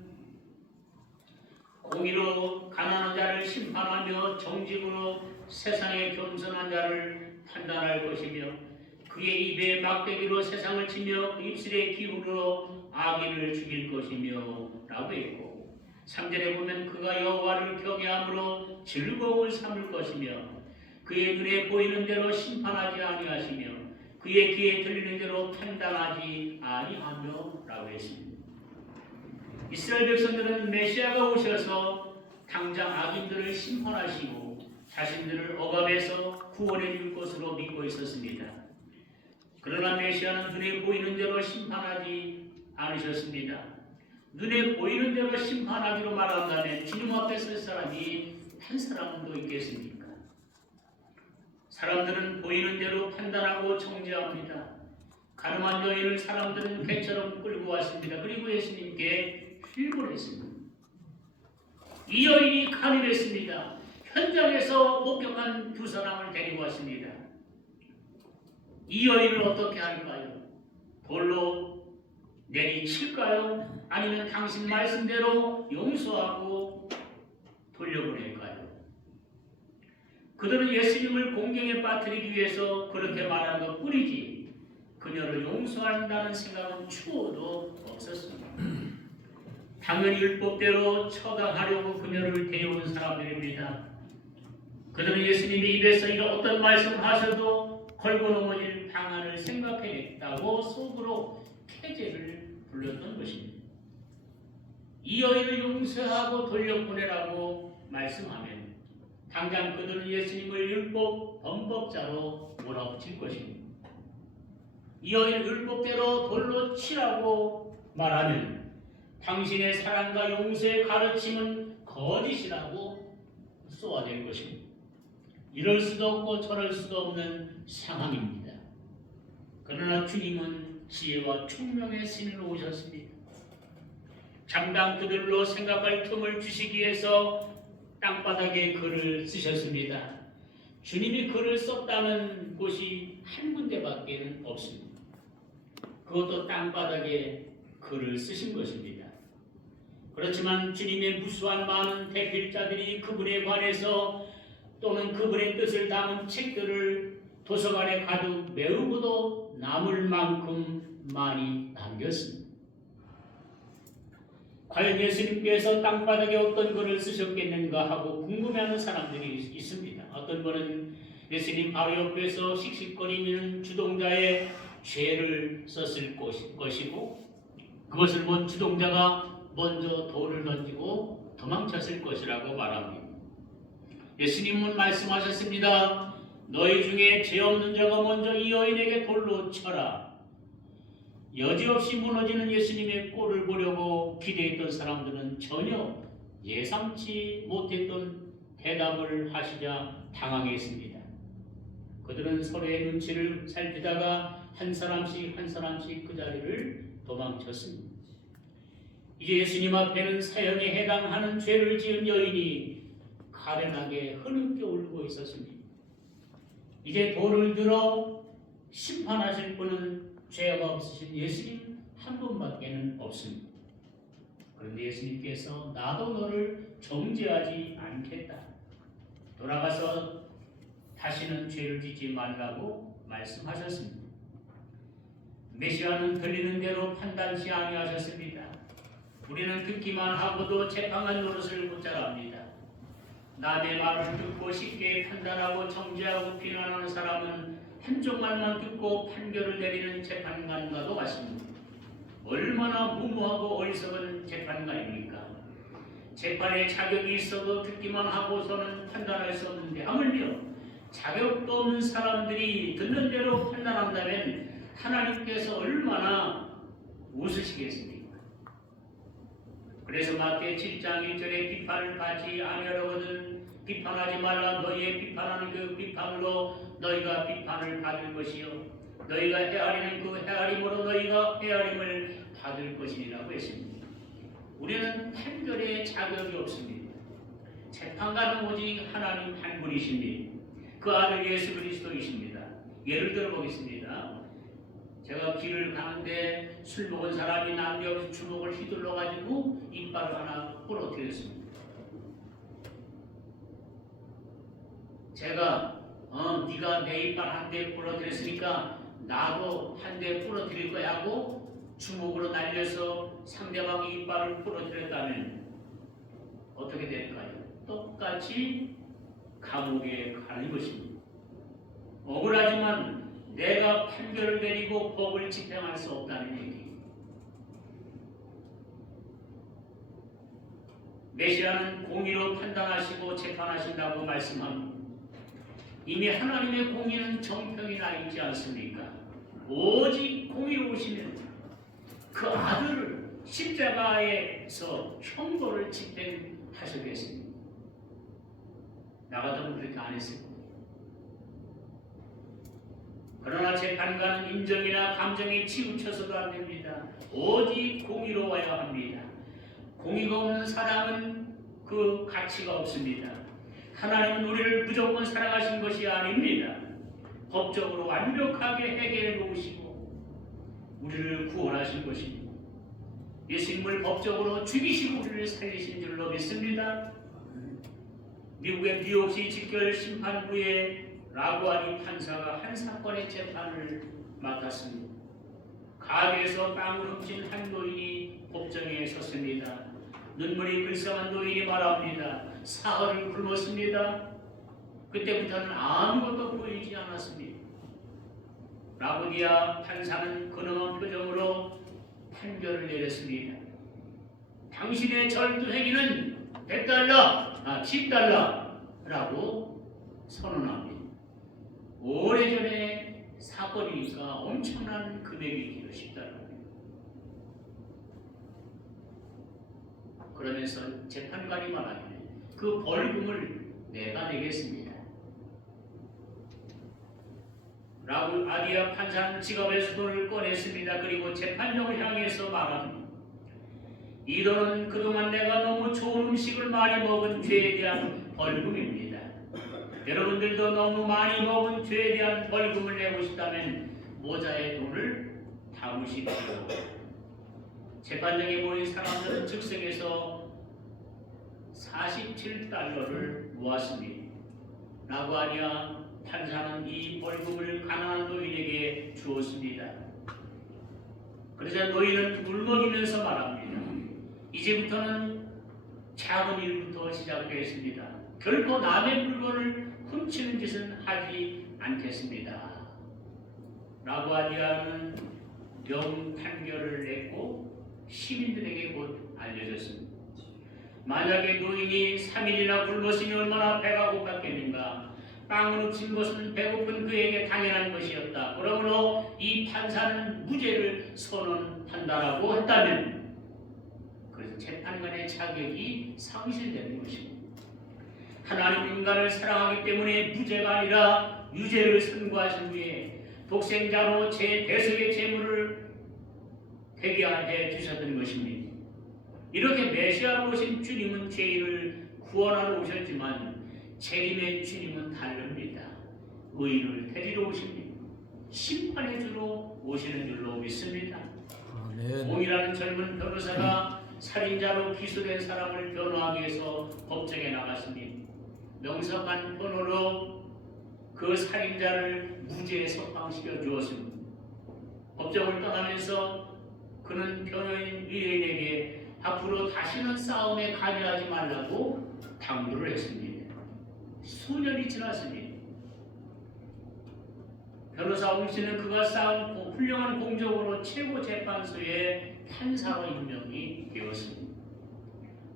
공의로 가난한 자를 심판하며 정직으로 세상에 겸손한 자를 판단할 것이며 그의 입에 막대기로 세상을 치며 그 입술의 기운으로 악인을 죽일 것이며 라고 했고 3절에 보면 그가 여호와를 경외함으로 즐거움을 삼을 것이며 그의 눈에 보이는 대로 심판하지 아니하시며 그의 귀에 들리는 대로 판단하지 아니하며 라고 했습니다. 이스라엘 백성들은 메시아가 오셔서 당장 악인들을 심판하시고 자신들을 억압해서 구원해 줄 것으로 믿고 있었습니다. 그러나 메시아는 눈에 보이는 대로 심판하지 않으셨습니다. 눈에 보이는 대로 심판하기로 말한다면 주님 앞에 설 사람이 한 사람도 있겠습니까? 사람들은 보이는 대로 판단하고 정죄합니다. 가늠한 여인을 사람들은 개처럼 끌고 왔습니다. 그리고 예수님께 힐을 했습니다. 이 여인이 간음했습니다. 현장에서 목격한 두 사람을 데리고 왔습니다. 이 여인을 어떻게 할까요? 돌로 내리칠까요? 아니면 당신 말씀대로 용서하고 돌려보낼까요? 그들은 예수님을 공경에 빠뜨리기 위해서 그렇게 말한 것 뿐이지 그녀를 용서한다는 생각은 추호도 없었습니다. 당연히 율법대로 처단하려고 그녀를 데려온 사람들입니다. 그들은 예수님이 입에서 이런 어떤 말씀을 하셔도 걸고 넘어질 방안을 생각해냈다고 속으로 태제를 불렀던 것입니다. 이 여인을 용서하고 돌려보내라고 말씀하면 당장 그들은 예수님을 율법 범법자로 몰아붙일 것입니다. 이 여인을 율법대로 돌로 치라고 말하면 당신의 사랑과 용서의 가르침은 거짓이라고 쏘아낼 것입니다. 이럴 수도 없고 저럴 수도 없는 상황입니다. 그러나 주님은 지혜와 총명의 신으로 오셨습니다. 잠깐 그들로 생각할 틈을 주시기 위해서 땅바닥에 글을 쓰셨습니다. 주님이 글을 썼다는 곳이 한 군데밖에 없습니다. 그것도 땅바닥에 글을 쓰신 것입니다. 그렇지만 주님의 무수한 많은 대필자들이 그분에 관해서 또는 그분의 뜻을 담은 책들을 도서관에 가득 메우고도 남을 만큼 많이 남겼습니다. 과연 예수님께서 땅바닥에 어떤 글을 쓰셨겠는가 하고 궁금해하는 사람들이 있습니다. 어떤 분은 예수님 바로 옆에서 씩씩거리는 주동자의 죄를 썼을 것이고 그것을 본 주동자가 먼저 돌을 던지고 도망쳤을 것이라고 말합니다. 예수님은 말씀하셨습니다. 너희 중에 죄 없는 자가 먼저 이 여인에게 돌로 쳐라. 여지없이 무너지는 예수님의 꼴을 보려고 기대했던 사람들은 전혀 예상치 못했던 대답을 하시자 당황했습니다. 그들은 서로의 눈치를 살피다가 한 사람씩 그 자리를 도망쳤습니다. 이제 예수님 앞에는 사형에 해당하는 죄를 지은 여인이 가련하게 흐느껴 울고 있었습니다. 이제 돌을 들어 심판하실 분은 죄가 없으신 예수님 한 분밖에는 없습니다. 그런데 예수님께서 나도 너를 정죄하지 않겠다. 돌아가서 다시는 죄를 짓지 말라고 말씀하셨습니다. 메시아는 들리는 대로 판단치 아니하셨습니다. 우리는 듣기만 하고도 재판관 노릇을 못잘합니다. 남의 말을 듣고 쉽게 판단하고 정죄하고 비난하는 사람은 한쪽 말만 듣고 판결을 내리는 재판관과도 같습니다. 얼마나 무모하고 어리석은 재판관입니까? 재판에 자격이 있어도 듣기만 하고서는 판단할 수 없는데 하물며 자격도 없는 사람들이 듣는 대로 판단한다면 하나님께서 얼마나 웃으시겠습니까? 그래서 마태 7장 1절에 비판을 받지 아니하려거든 비판하지 말라. 너희의 비판하는 그 비판으로 너희가 비판을 받을 것이요 너희가 헤아리는 그 헤아림으로 너희가 헤아림을 받을 것이라고 했습니다. 우리는 판결에 자격이 없습니다. 재판관은 오직 하나님 한 분이십니다. 그 아들 예수 그리스도이십니다. 예를 들어 보겠습니다. 제가 길을 가는데 술 먹은 사람이 난데없이 주먹을 휘둘러 가지고 이빨을 하나 부러뜨렸습니다. 제가 네가 내 이빨 한 대 부러뜨렸으니까 나도 한 대 부러뜨릴 거야 하고 주먹으로 날려서 상대방의 이빨을 부러뜨렸다면 어떻게 될까요? 똑같이 감옥에 갈 것입니다. 억울하지만 내가 판결을 내리고 법을 집행할 수 없다는 얘기. 메시아는 공의로 판단하시고 재판하신다고 말씀합니다. 이미 하나님의 공의는 정평이 나 있지 않습니까? 오직 공의로우시면 그 아들을 십자가에서 형벌을 집행하시겠습니다. 나 같으면 그렇게 안 했을 거예요. 그러나 재판관은 인정이나 감정에 치우쳐서도 안 됩니다. 오직 공의로워야 합니다. 공의가 없는 사람은 그 가치가 없습니다. 하나님은 우리를 무조건 사랑하신 것이 아닙니다. 법적으로 완벽하게 해결해 놓으시고 우리를 구원하신 것입니다. 예수님을 법적으로 죽이시고 우리를 살리신 줄로 믿습니다. 미국의 뉴욕시 직결 심판부의 라구아니 판사가 한 사건의 재판을 맡았습니다. 가게에서 빵을 훔친 한 노인이 법정에 섰습니다. 눈물이 글썽한 노인이 말합니다. 사흘을 굶었습니다. 그때부터는 아무것도 보이지 않았습니다. 라구디아 판사는 근엄한 표정으로 판결을 내렸습니다. 당신의 절도 행위는 $10라고 선언합니다. 오래전에 사건이니까 엄청난 금액이기도 $10. 그러면서 재판관이 말하기를 그 벌금을 내가 내겠습니다. 라고 아디아 판사는 지갑에서 돈을 꺼냈습니다. 그리고 재판정을 향해서 말합니다. 이 돈은 그동안 내가 너무 좋은 음식을 많이 먹은 죄에 대한 벌금입니다. 여러분들도 너무 많이 먹은 죄에 대한 벌금을 내고 싶다면 모자에 돈을 담으십시오. 재판정에 모인 사람들은 즉석에서 $47를 모았습니다. 라구아니아 판사는 이 벌금을 가난한 노인에게 주었습니다. 그러자 노인은 울먹이면서 말합니다. 이제부터는 작은 일부터 시작되었습니다. 결코 남의 물건을 훔치는 짓은 하지 않겠습니다. 라구아니아는 명 판결을 냈고 시민들에게 곧 알려졌습니다. 만약에 노인이 3일이나 굶었으니 얼마나 배가 고팠겠는가. 빵을 훔친 것은 배고픈 그에게 당연한 것이었다. 그러므로 이 판사는 무죄를 선언한다라고 했다면 그래서 재판관의 자격이 상실되는 것입니다. 하나님 인간을 사랑하기 때문에 무죄가 아니라 유죄를 선고하신 후에 독생자로 제 대속의 제물을 되게 해 주셨던 것입니다. 이렇게 메시아로 오신 주님은 죄인을 구원하러 오셨지만 재림의 주님은 다릅니다. 의인을 데리러 오십니다. 심판의 주로 오시는 줄로 믿습니다. 공이라는 젊은 변호사가 살인자로 기소된 사람을 변호하기 위해서 법정에 나갔습니다. 명석한 변호로 그 살인자를 무죄에 석방시켜 주었습니다. 법정을 떠나면서 그는 변호인 의뢰인에게 앞으로 다시는 싸움에 관여하지 말라고 당부를 했습니다. 수년이 지났습니다. 변호사 옹 씨는 그가 쌓은 훌륭한 공적으로 최고 재판소의 판사로 임명이 되었습니다.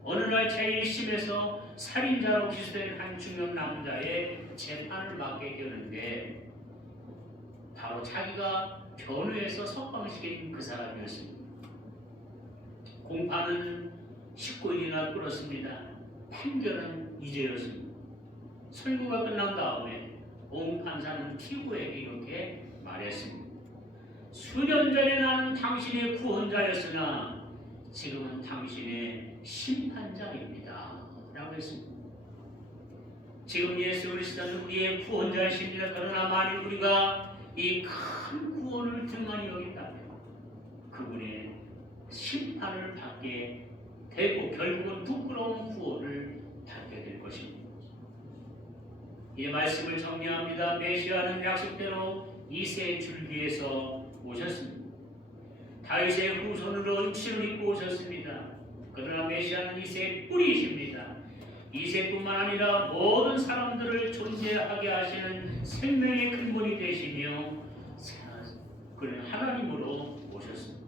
어느 날 제1심에서 살인자로 기소된 한 중년 남자의 재판을 맡게 되는데 바로 자기가 변호해서 석방시킨 그 사람이었습니다. 공판은 19일이나 끌었습니다. 판결은 유죄였습니다. 선고가 끝난 다음에 옹 판사는 피고에게 이렇게 말했습니다. 수년 전에 나는 당신의 구원자였으나 지금은 당신의 심판자입니다. 라고 했습니다. 지금 예수 그리스도는 우리의 구원자이십니다. 그러나 만일 우리가 이 큰 구원을 등한히 여긴다면 그분의 심판을 받게 되고 결국은 부끄러운 구원을 받게 될 것입니다. 이 말씀을 정리합니다. 메시아는 약속대로 이새의 줄기에서 오셨습니다. 다윗의 후손으로 육신을 입고 오셨습니다. 그러나 메시아는 이새의 뿌리이십니다. 이세뿐만 아니라 모든 사람들을 존재하게 하시는 생명의 근본이 되시며 그는 하나님으로 오셨습니다.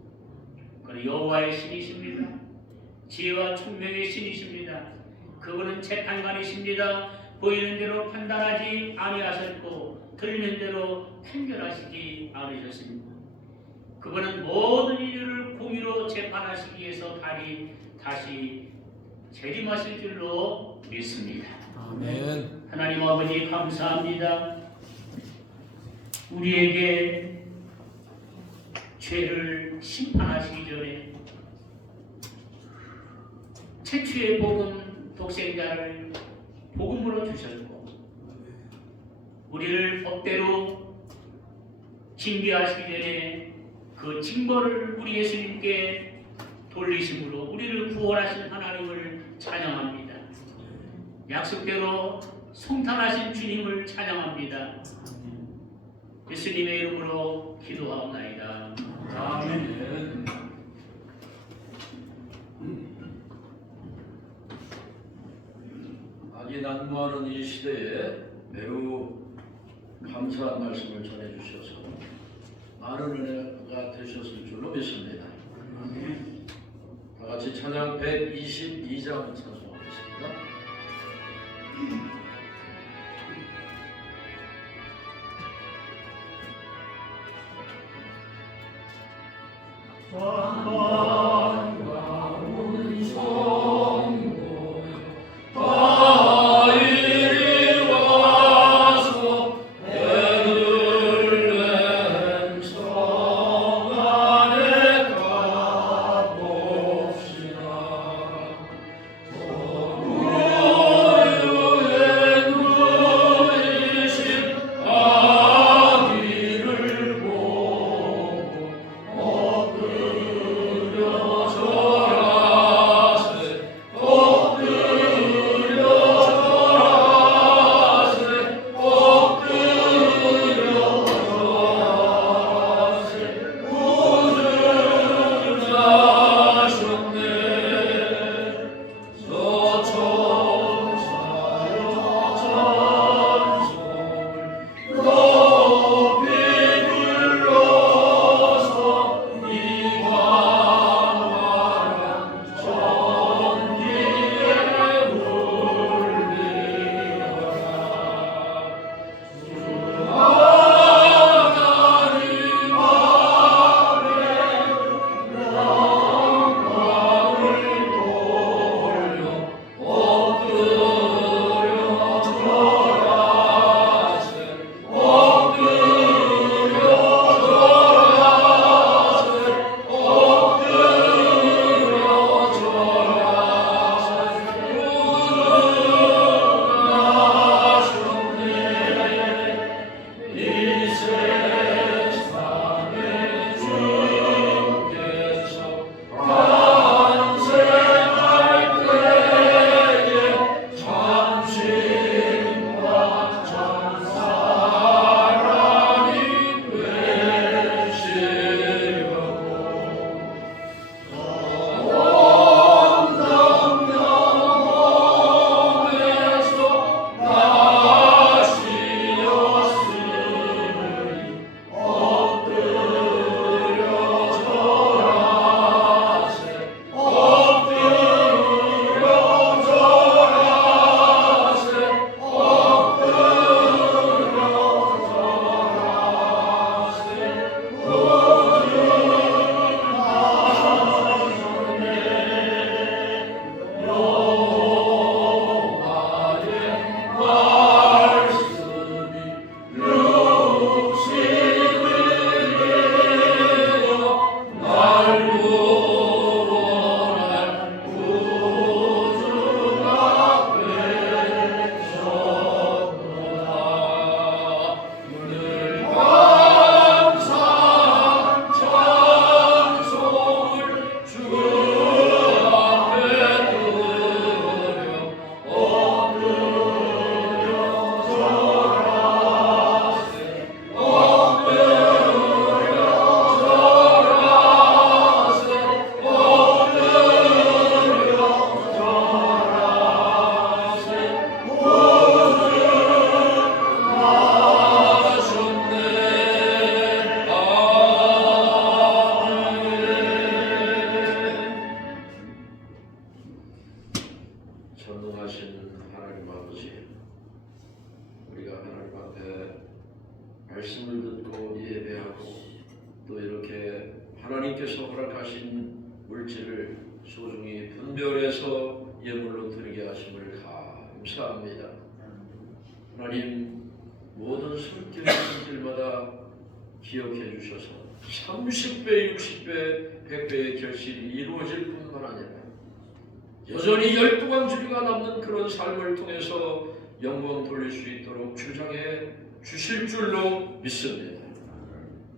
그는 여호와의 신이십니다. 지혜와 총명의 신이십니다. 그분은 재판관이십니다. 보이는 대로 판단하지 아니하셨고 들리는 대로 판결하시지 않으셨습니다. 그분은 모든 인류를 공의로 재판하시기 위해서 다시 재림하실 줄로 믿습니다. 아멘. 하나님 아버지 감사합니다. 우리에게 죄를 심판하시기 전에 최초의 복음 독생자를 복음으로 주셨고 우리를 법대로 징계하시기 전에 그 징벌을 우리 예수님께 돌리심으로 우리를 구원하신 하나님을 찬양합니다. 약속대로 성탄하신 주님을 찬양합니다. 예수님의 이름으로 기도하옵나이다. 아멘. 악이 난무하는 이 시대에 매우 감사한 말씀을 전해주셔서 많은 은혜가 되셨을 줄로 믿습니다. 다 같이 찬양 122장 찬송하겠습니다. 오 하나님께서 허락하신 물질을 소중히 분별해서 예물로 드리게 하심을 감사합니다. 하나님, 모든 손길의 손길마다 기억해 주셔서 30배, 60배, 100배의 결실이 이루어질 뿐만 아니라 여전히 12광주리가 남는 그런 삶을 통해서 영광 돌릴 수 있도록 주장해 주실 줄로 믿습니다.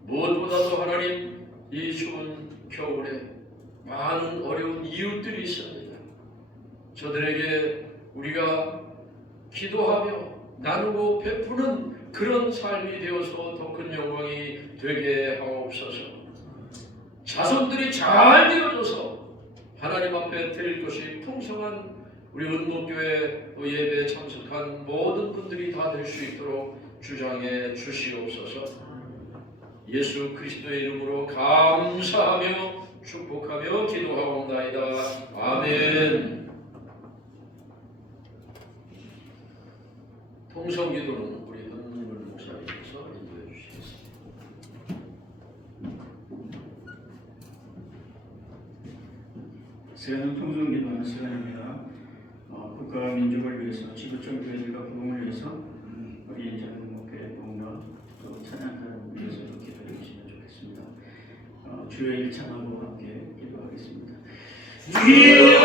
무엇보다도 하나님, 이 추운 겨울에 많은 어려운 이웃들이 있습니다. 저들에게 우리가 기도하며 나누고 베푸는 그런 삶이 되어서 더 큰 영광이 되게 하옵소서. 자손들이 잘 되어져서 하나님 앞에 드릴 것이 풍성한 우리 은목교회 예배에 참석한 모든 분들이 다 될 수 있도록 주장해 주시옵소서. 예수 그리스도의 이름으로 감사하며 축복하며 기도하옵나이다. 아멘. 통성기도는 우리 은문 목사님께서 인도해 주시겠습니다. 새해는 통성기도하는 시간입니다. 국가와 민족을 위해서, 지구촌 교회들과 부흥을 위해서 우리 전목회 동료 또 찬양하는 위해서도 기도해 주시면 좋겠습니다. 주의 일 찬하고 함께 기도하겠습니다. 주여!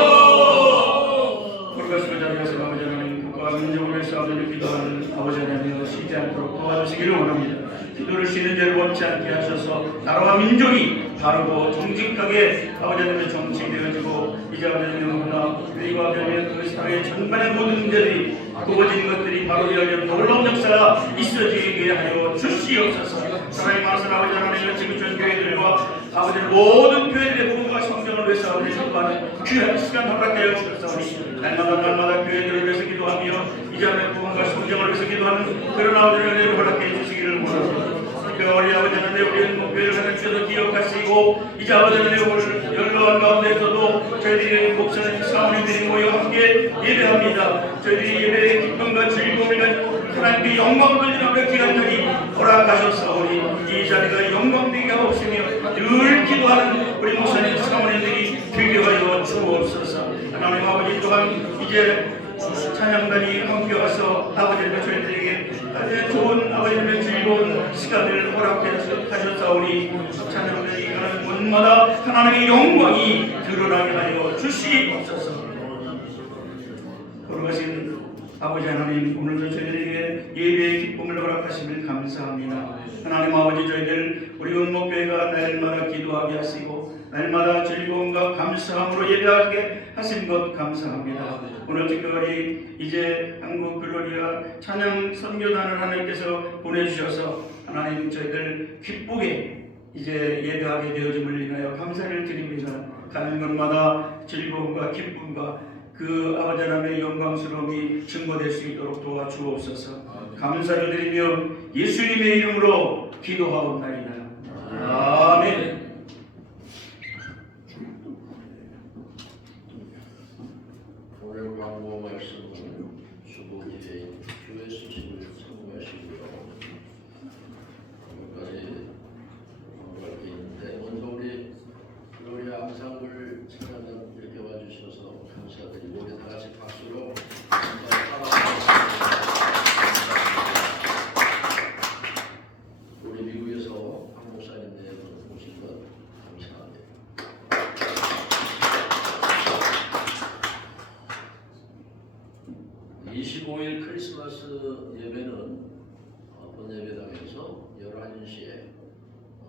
거룩하시고 자비하신 아버지 하나님, 국가와 민족을 위해서 아버지를 기도하는 아버지 하나님을 쉬지 않도록 도와주시기를 원합니다. 기도를 쉬는 죄를 원치 않게 하셔서 나라와 민족이 바르고 정직하게 아버지 하나님의 정치되어지고 이제 아버지 하나님의 문화 그리고 아버지 하나님의 그 사회의 전반의 모든 문제들이 구워진 것들이 바로 되어지는 놀라운 역사가 있어지게 하여 주시옵소서. 사랑의 많으신 아버지 하나님의 지구촌 교회들과 아버지 모든 교회들의 부흥과 성장을 위해서 아버지 기도하는 귀한 시간 허락하여 주옵소서. 날마다 교회들을 위해서 기도하며 이제 아버지 부흥과 성장을 위해서 기도하는 그런 아버지를 은혜로 허락해 주시기를 원합니다. 우리 아버지 하나님, 우리 은목교회를 하는 주도 기억하시고 이제 아버지 하나님 오늘 연로한 가운데서도 저희들이 목사님 사모님들이 모여 함께 예배합니다. 저희들이 예배의 기쁨과 즐거움을 하나님께 영광을 돌리는 우리 기간들이 허락하셨사오니 이 자리가 영광되게 하옵시며 늘 기도하는 우리 목사님 사모님들이 되게 하여 주옵소서. 하나님 아버지 또한 이제 찬양단이 함께 와서 아버지의 저희들에게 아주 좋은 아버지의 즐거운 시간을 허락하셨사오니 찬양단이 가는 곳마다 하나님의 영광이 드러나게 하여 주시옵소서. 거룩하신 아버지 하나님, 오늘도 저희들에게 예배의 기쁨을 허락하심을 감사합니다. 하나님 아버지, 저희들 우리 은목교회가 날마다 기도하게 하시고 날마다 즐거움과 감사함으로 예배하게 하신 것 감사합니다. 오늘 특별히 이제 한국 글로리아 찬양 선교단을 하나님께서 보내주셔서 하나님 저희들 기쁘게 이제 예배하게 되어짐을 인하여 감사를 드립니다. 가는 곳마다 즐거움과 기쁨과 그 아버지 하나님의 영광스러움이 증거될 수 있도록 도와주옵소서. 감사를 드리며 예수님의 이름으로 기도하옵나이다. 아멘. 오늘 광고 말씀은 주보기에 교회 수식을 참고하시고요. 여기까지 넘어갈 게 있는데 먼저 우리 암상을 찬양단 이렇게 와주셔서 감사드리고 우리 다 같이 박수로 우리 미국에서 한 목사님들 오신 것 감사합니다. 25일 크리스마스 예배는 본 예배당에서 11시에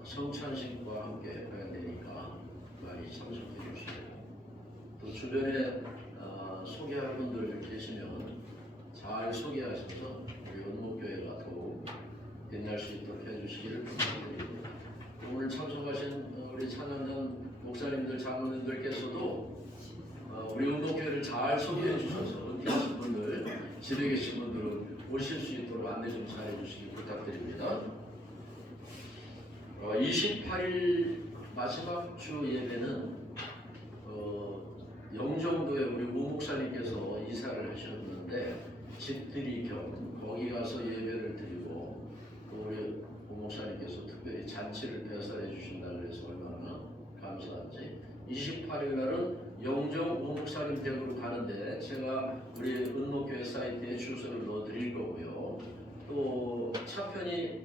성찬식과 함께 발행되니까 많이 참석해 주시고 또 주변에 소개할 분들 계시면 잘 소개하셔서 우리 은목교회가 더욱 빛날 수 있도록 해주시기를 부탁드립니다. 오늘 참석하신 우리 찬양단 목사님들, 장로님들께서도 우리 은목교회를 잘 소개해 주셔서 은퇴하신 분들, 집에 계신 분들은 오실 수 있도록 안내 좀 잘 해주시기 부탁드립니다. 28일 마지막 주 예배는 영종도에 우리 오 목사님께서 이사를 하셨는데 집들이 겸 거기 가서 예배를 드리고 또 우리 오 목사님께서 특별히 잔치를 배설해 주신다고 해서 얼마나 감사한지 28일 날은 영정 우목사님 댁으로 가는데 제가 우리 은목교회 사이트에 주소를 넣어드릴 거고요. 또 차편이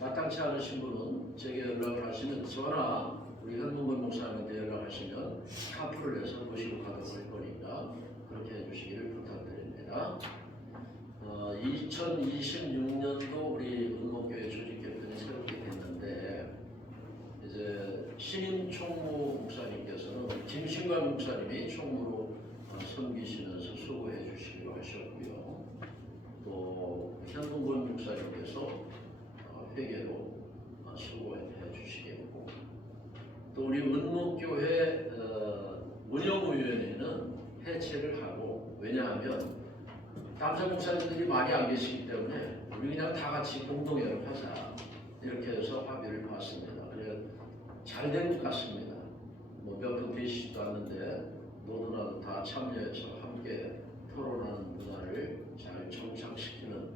마땅치 않으신 분은 제게 연락을 하시면 저나 우리 현문권 목사님한테 연락하시면 카풀을 내서 모시고 가도록 할 거니까 그렇게 해주시기를 부탁드립니다. 2026년도 우리 은목교회 조직 개편이 새롭게 됐는데 이제 신임 총무 목사님께서는 김신관 목사님이 총무로 섬기시면서 수고해 주시기로 하셨고요. 또 현문권 목사님께서 회계로 수고해 주시겠고 또 우리 은목교회 운영위원회는 해체를 하고 왜냐하면 담임 목사님들이 많이 안 계시기 때문에 우리 그냥 다 같이 공동회의를 하자 이렇게 해서 합의를 봤습니다. 그래 잘 된 것 같습니다. 뭐 몇 분 되시지도 않는데 너도나도 다 참여해서 함께 토론하는 문화를 잘 정착시키는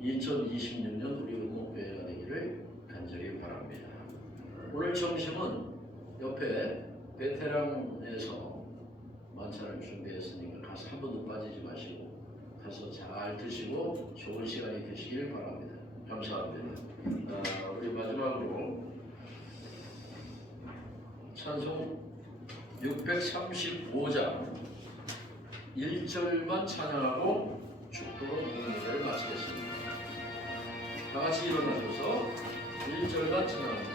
2026년 우리 은목교회가 되기를 간절히 바랍니다. 오늘 점심은 옆에 베테랑에서 만찬을 준비했으니까 가서 한 번도 빠지지 마시고 가서 잘 드시고 좋은 시간이 되시길 바랍니다. 감사합니다. 우리 마지막으로 찬송 635장 1절만 찬양하고 축도로 무대를 마치겠습니다. 다 같이 일어나셔서 1절만 찬양합니다.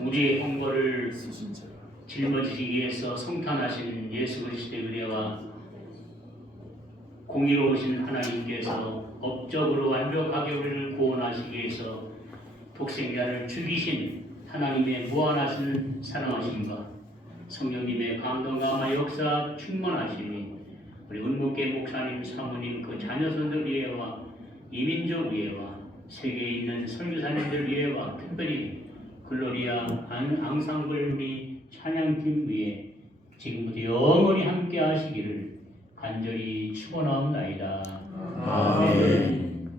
우리의 형벌을 짊어지기 위해서 성탄하신 예수 그리스도의 은혜와 공의로우신 하나님께서 법적으로 완벽하게 우리를 구원하시기 위해서 독생자를 죽이신 하나님의 무한하신 사랑하심과 성령님의 감동과 역사 충만하시니 우리 은목계 목사님, 사모님, 그 자녀손들 위해와 이민족 위해와 세계에 있는 선교사님들 위해와 특별히 글로리아 앙상블 우리 찬양팀 위에 지금부터 영원히 함께 하시기를 간절히 축원하옵나이다. 아멘.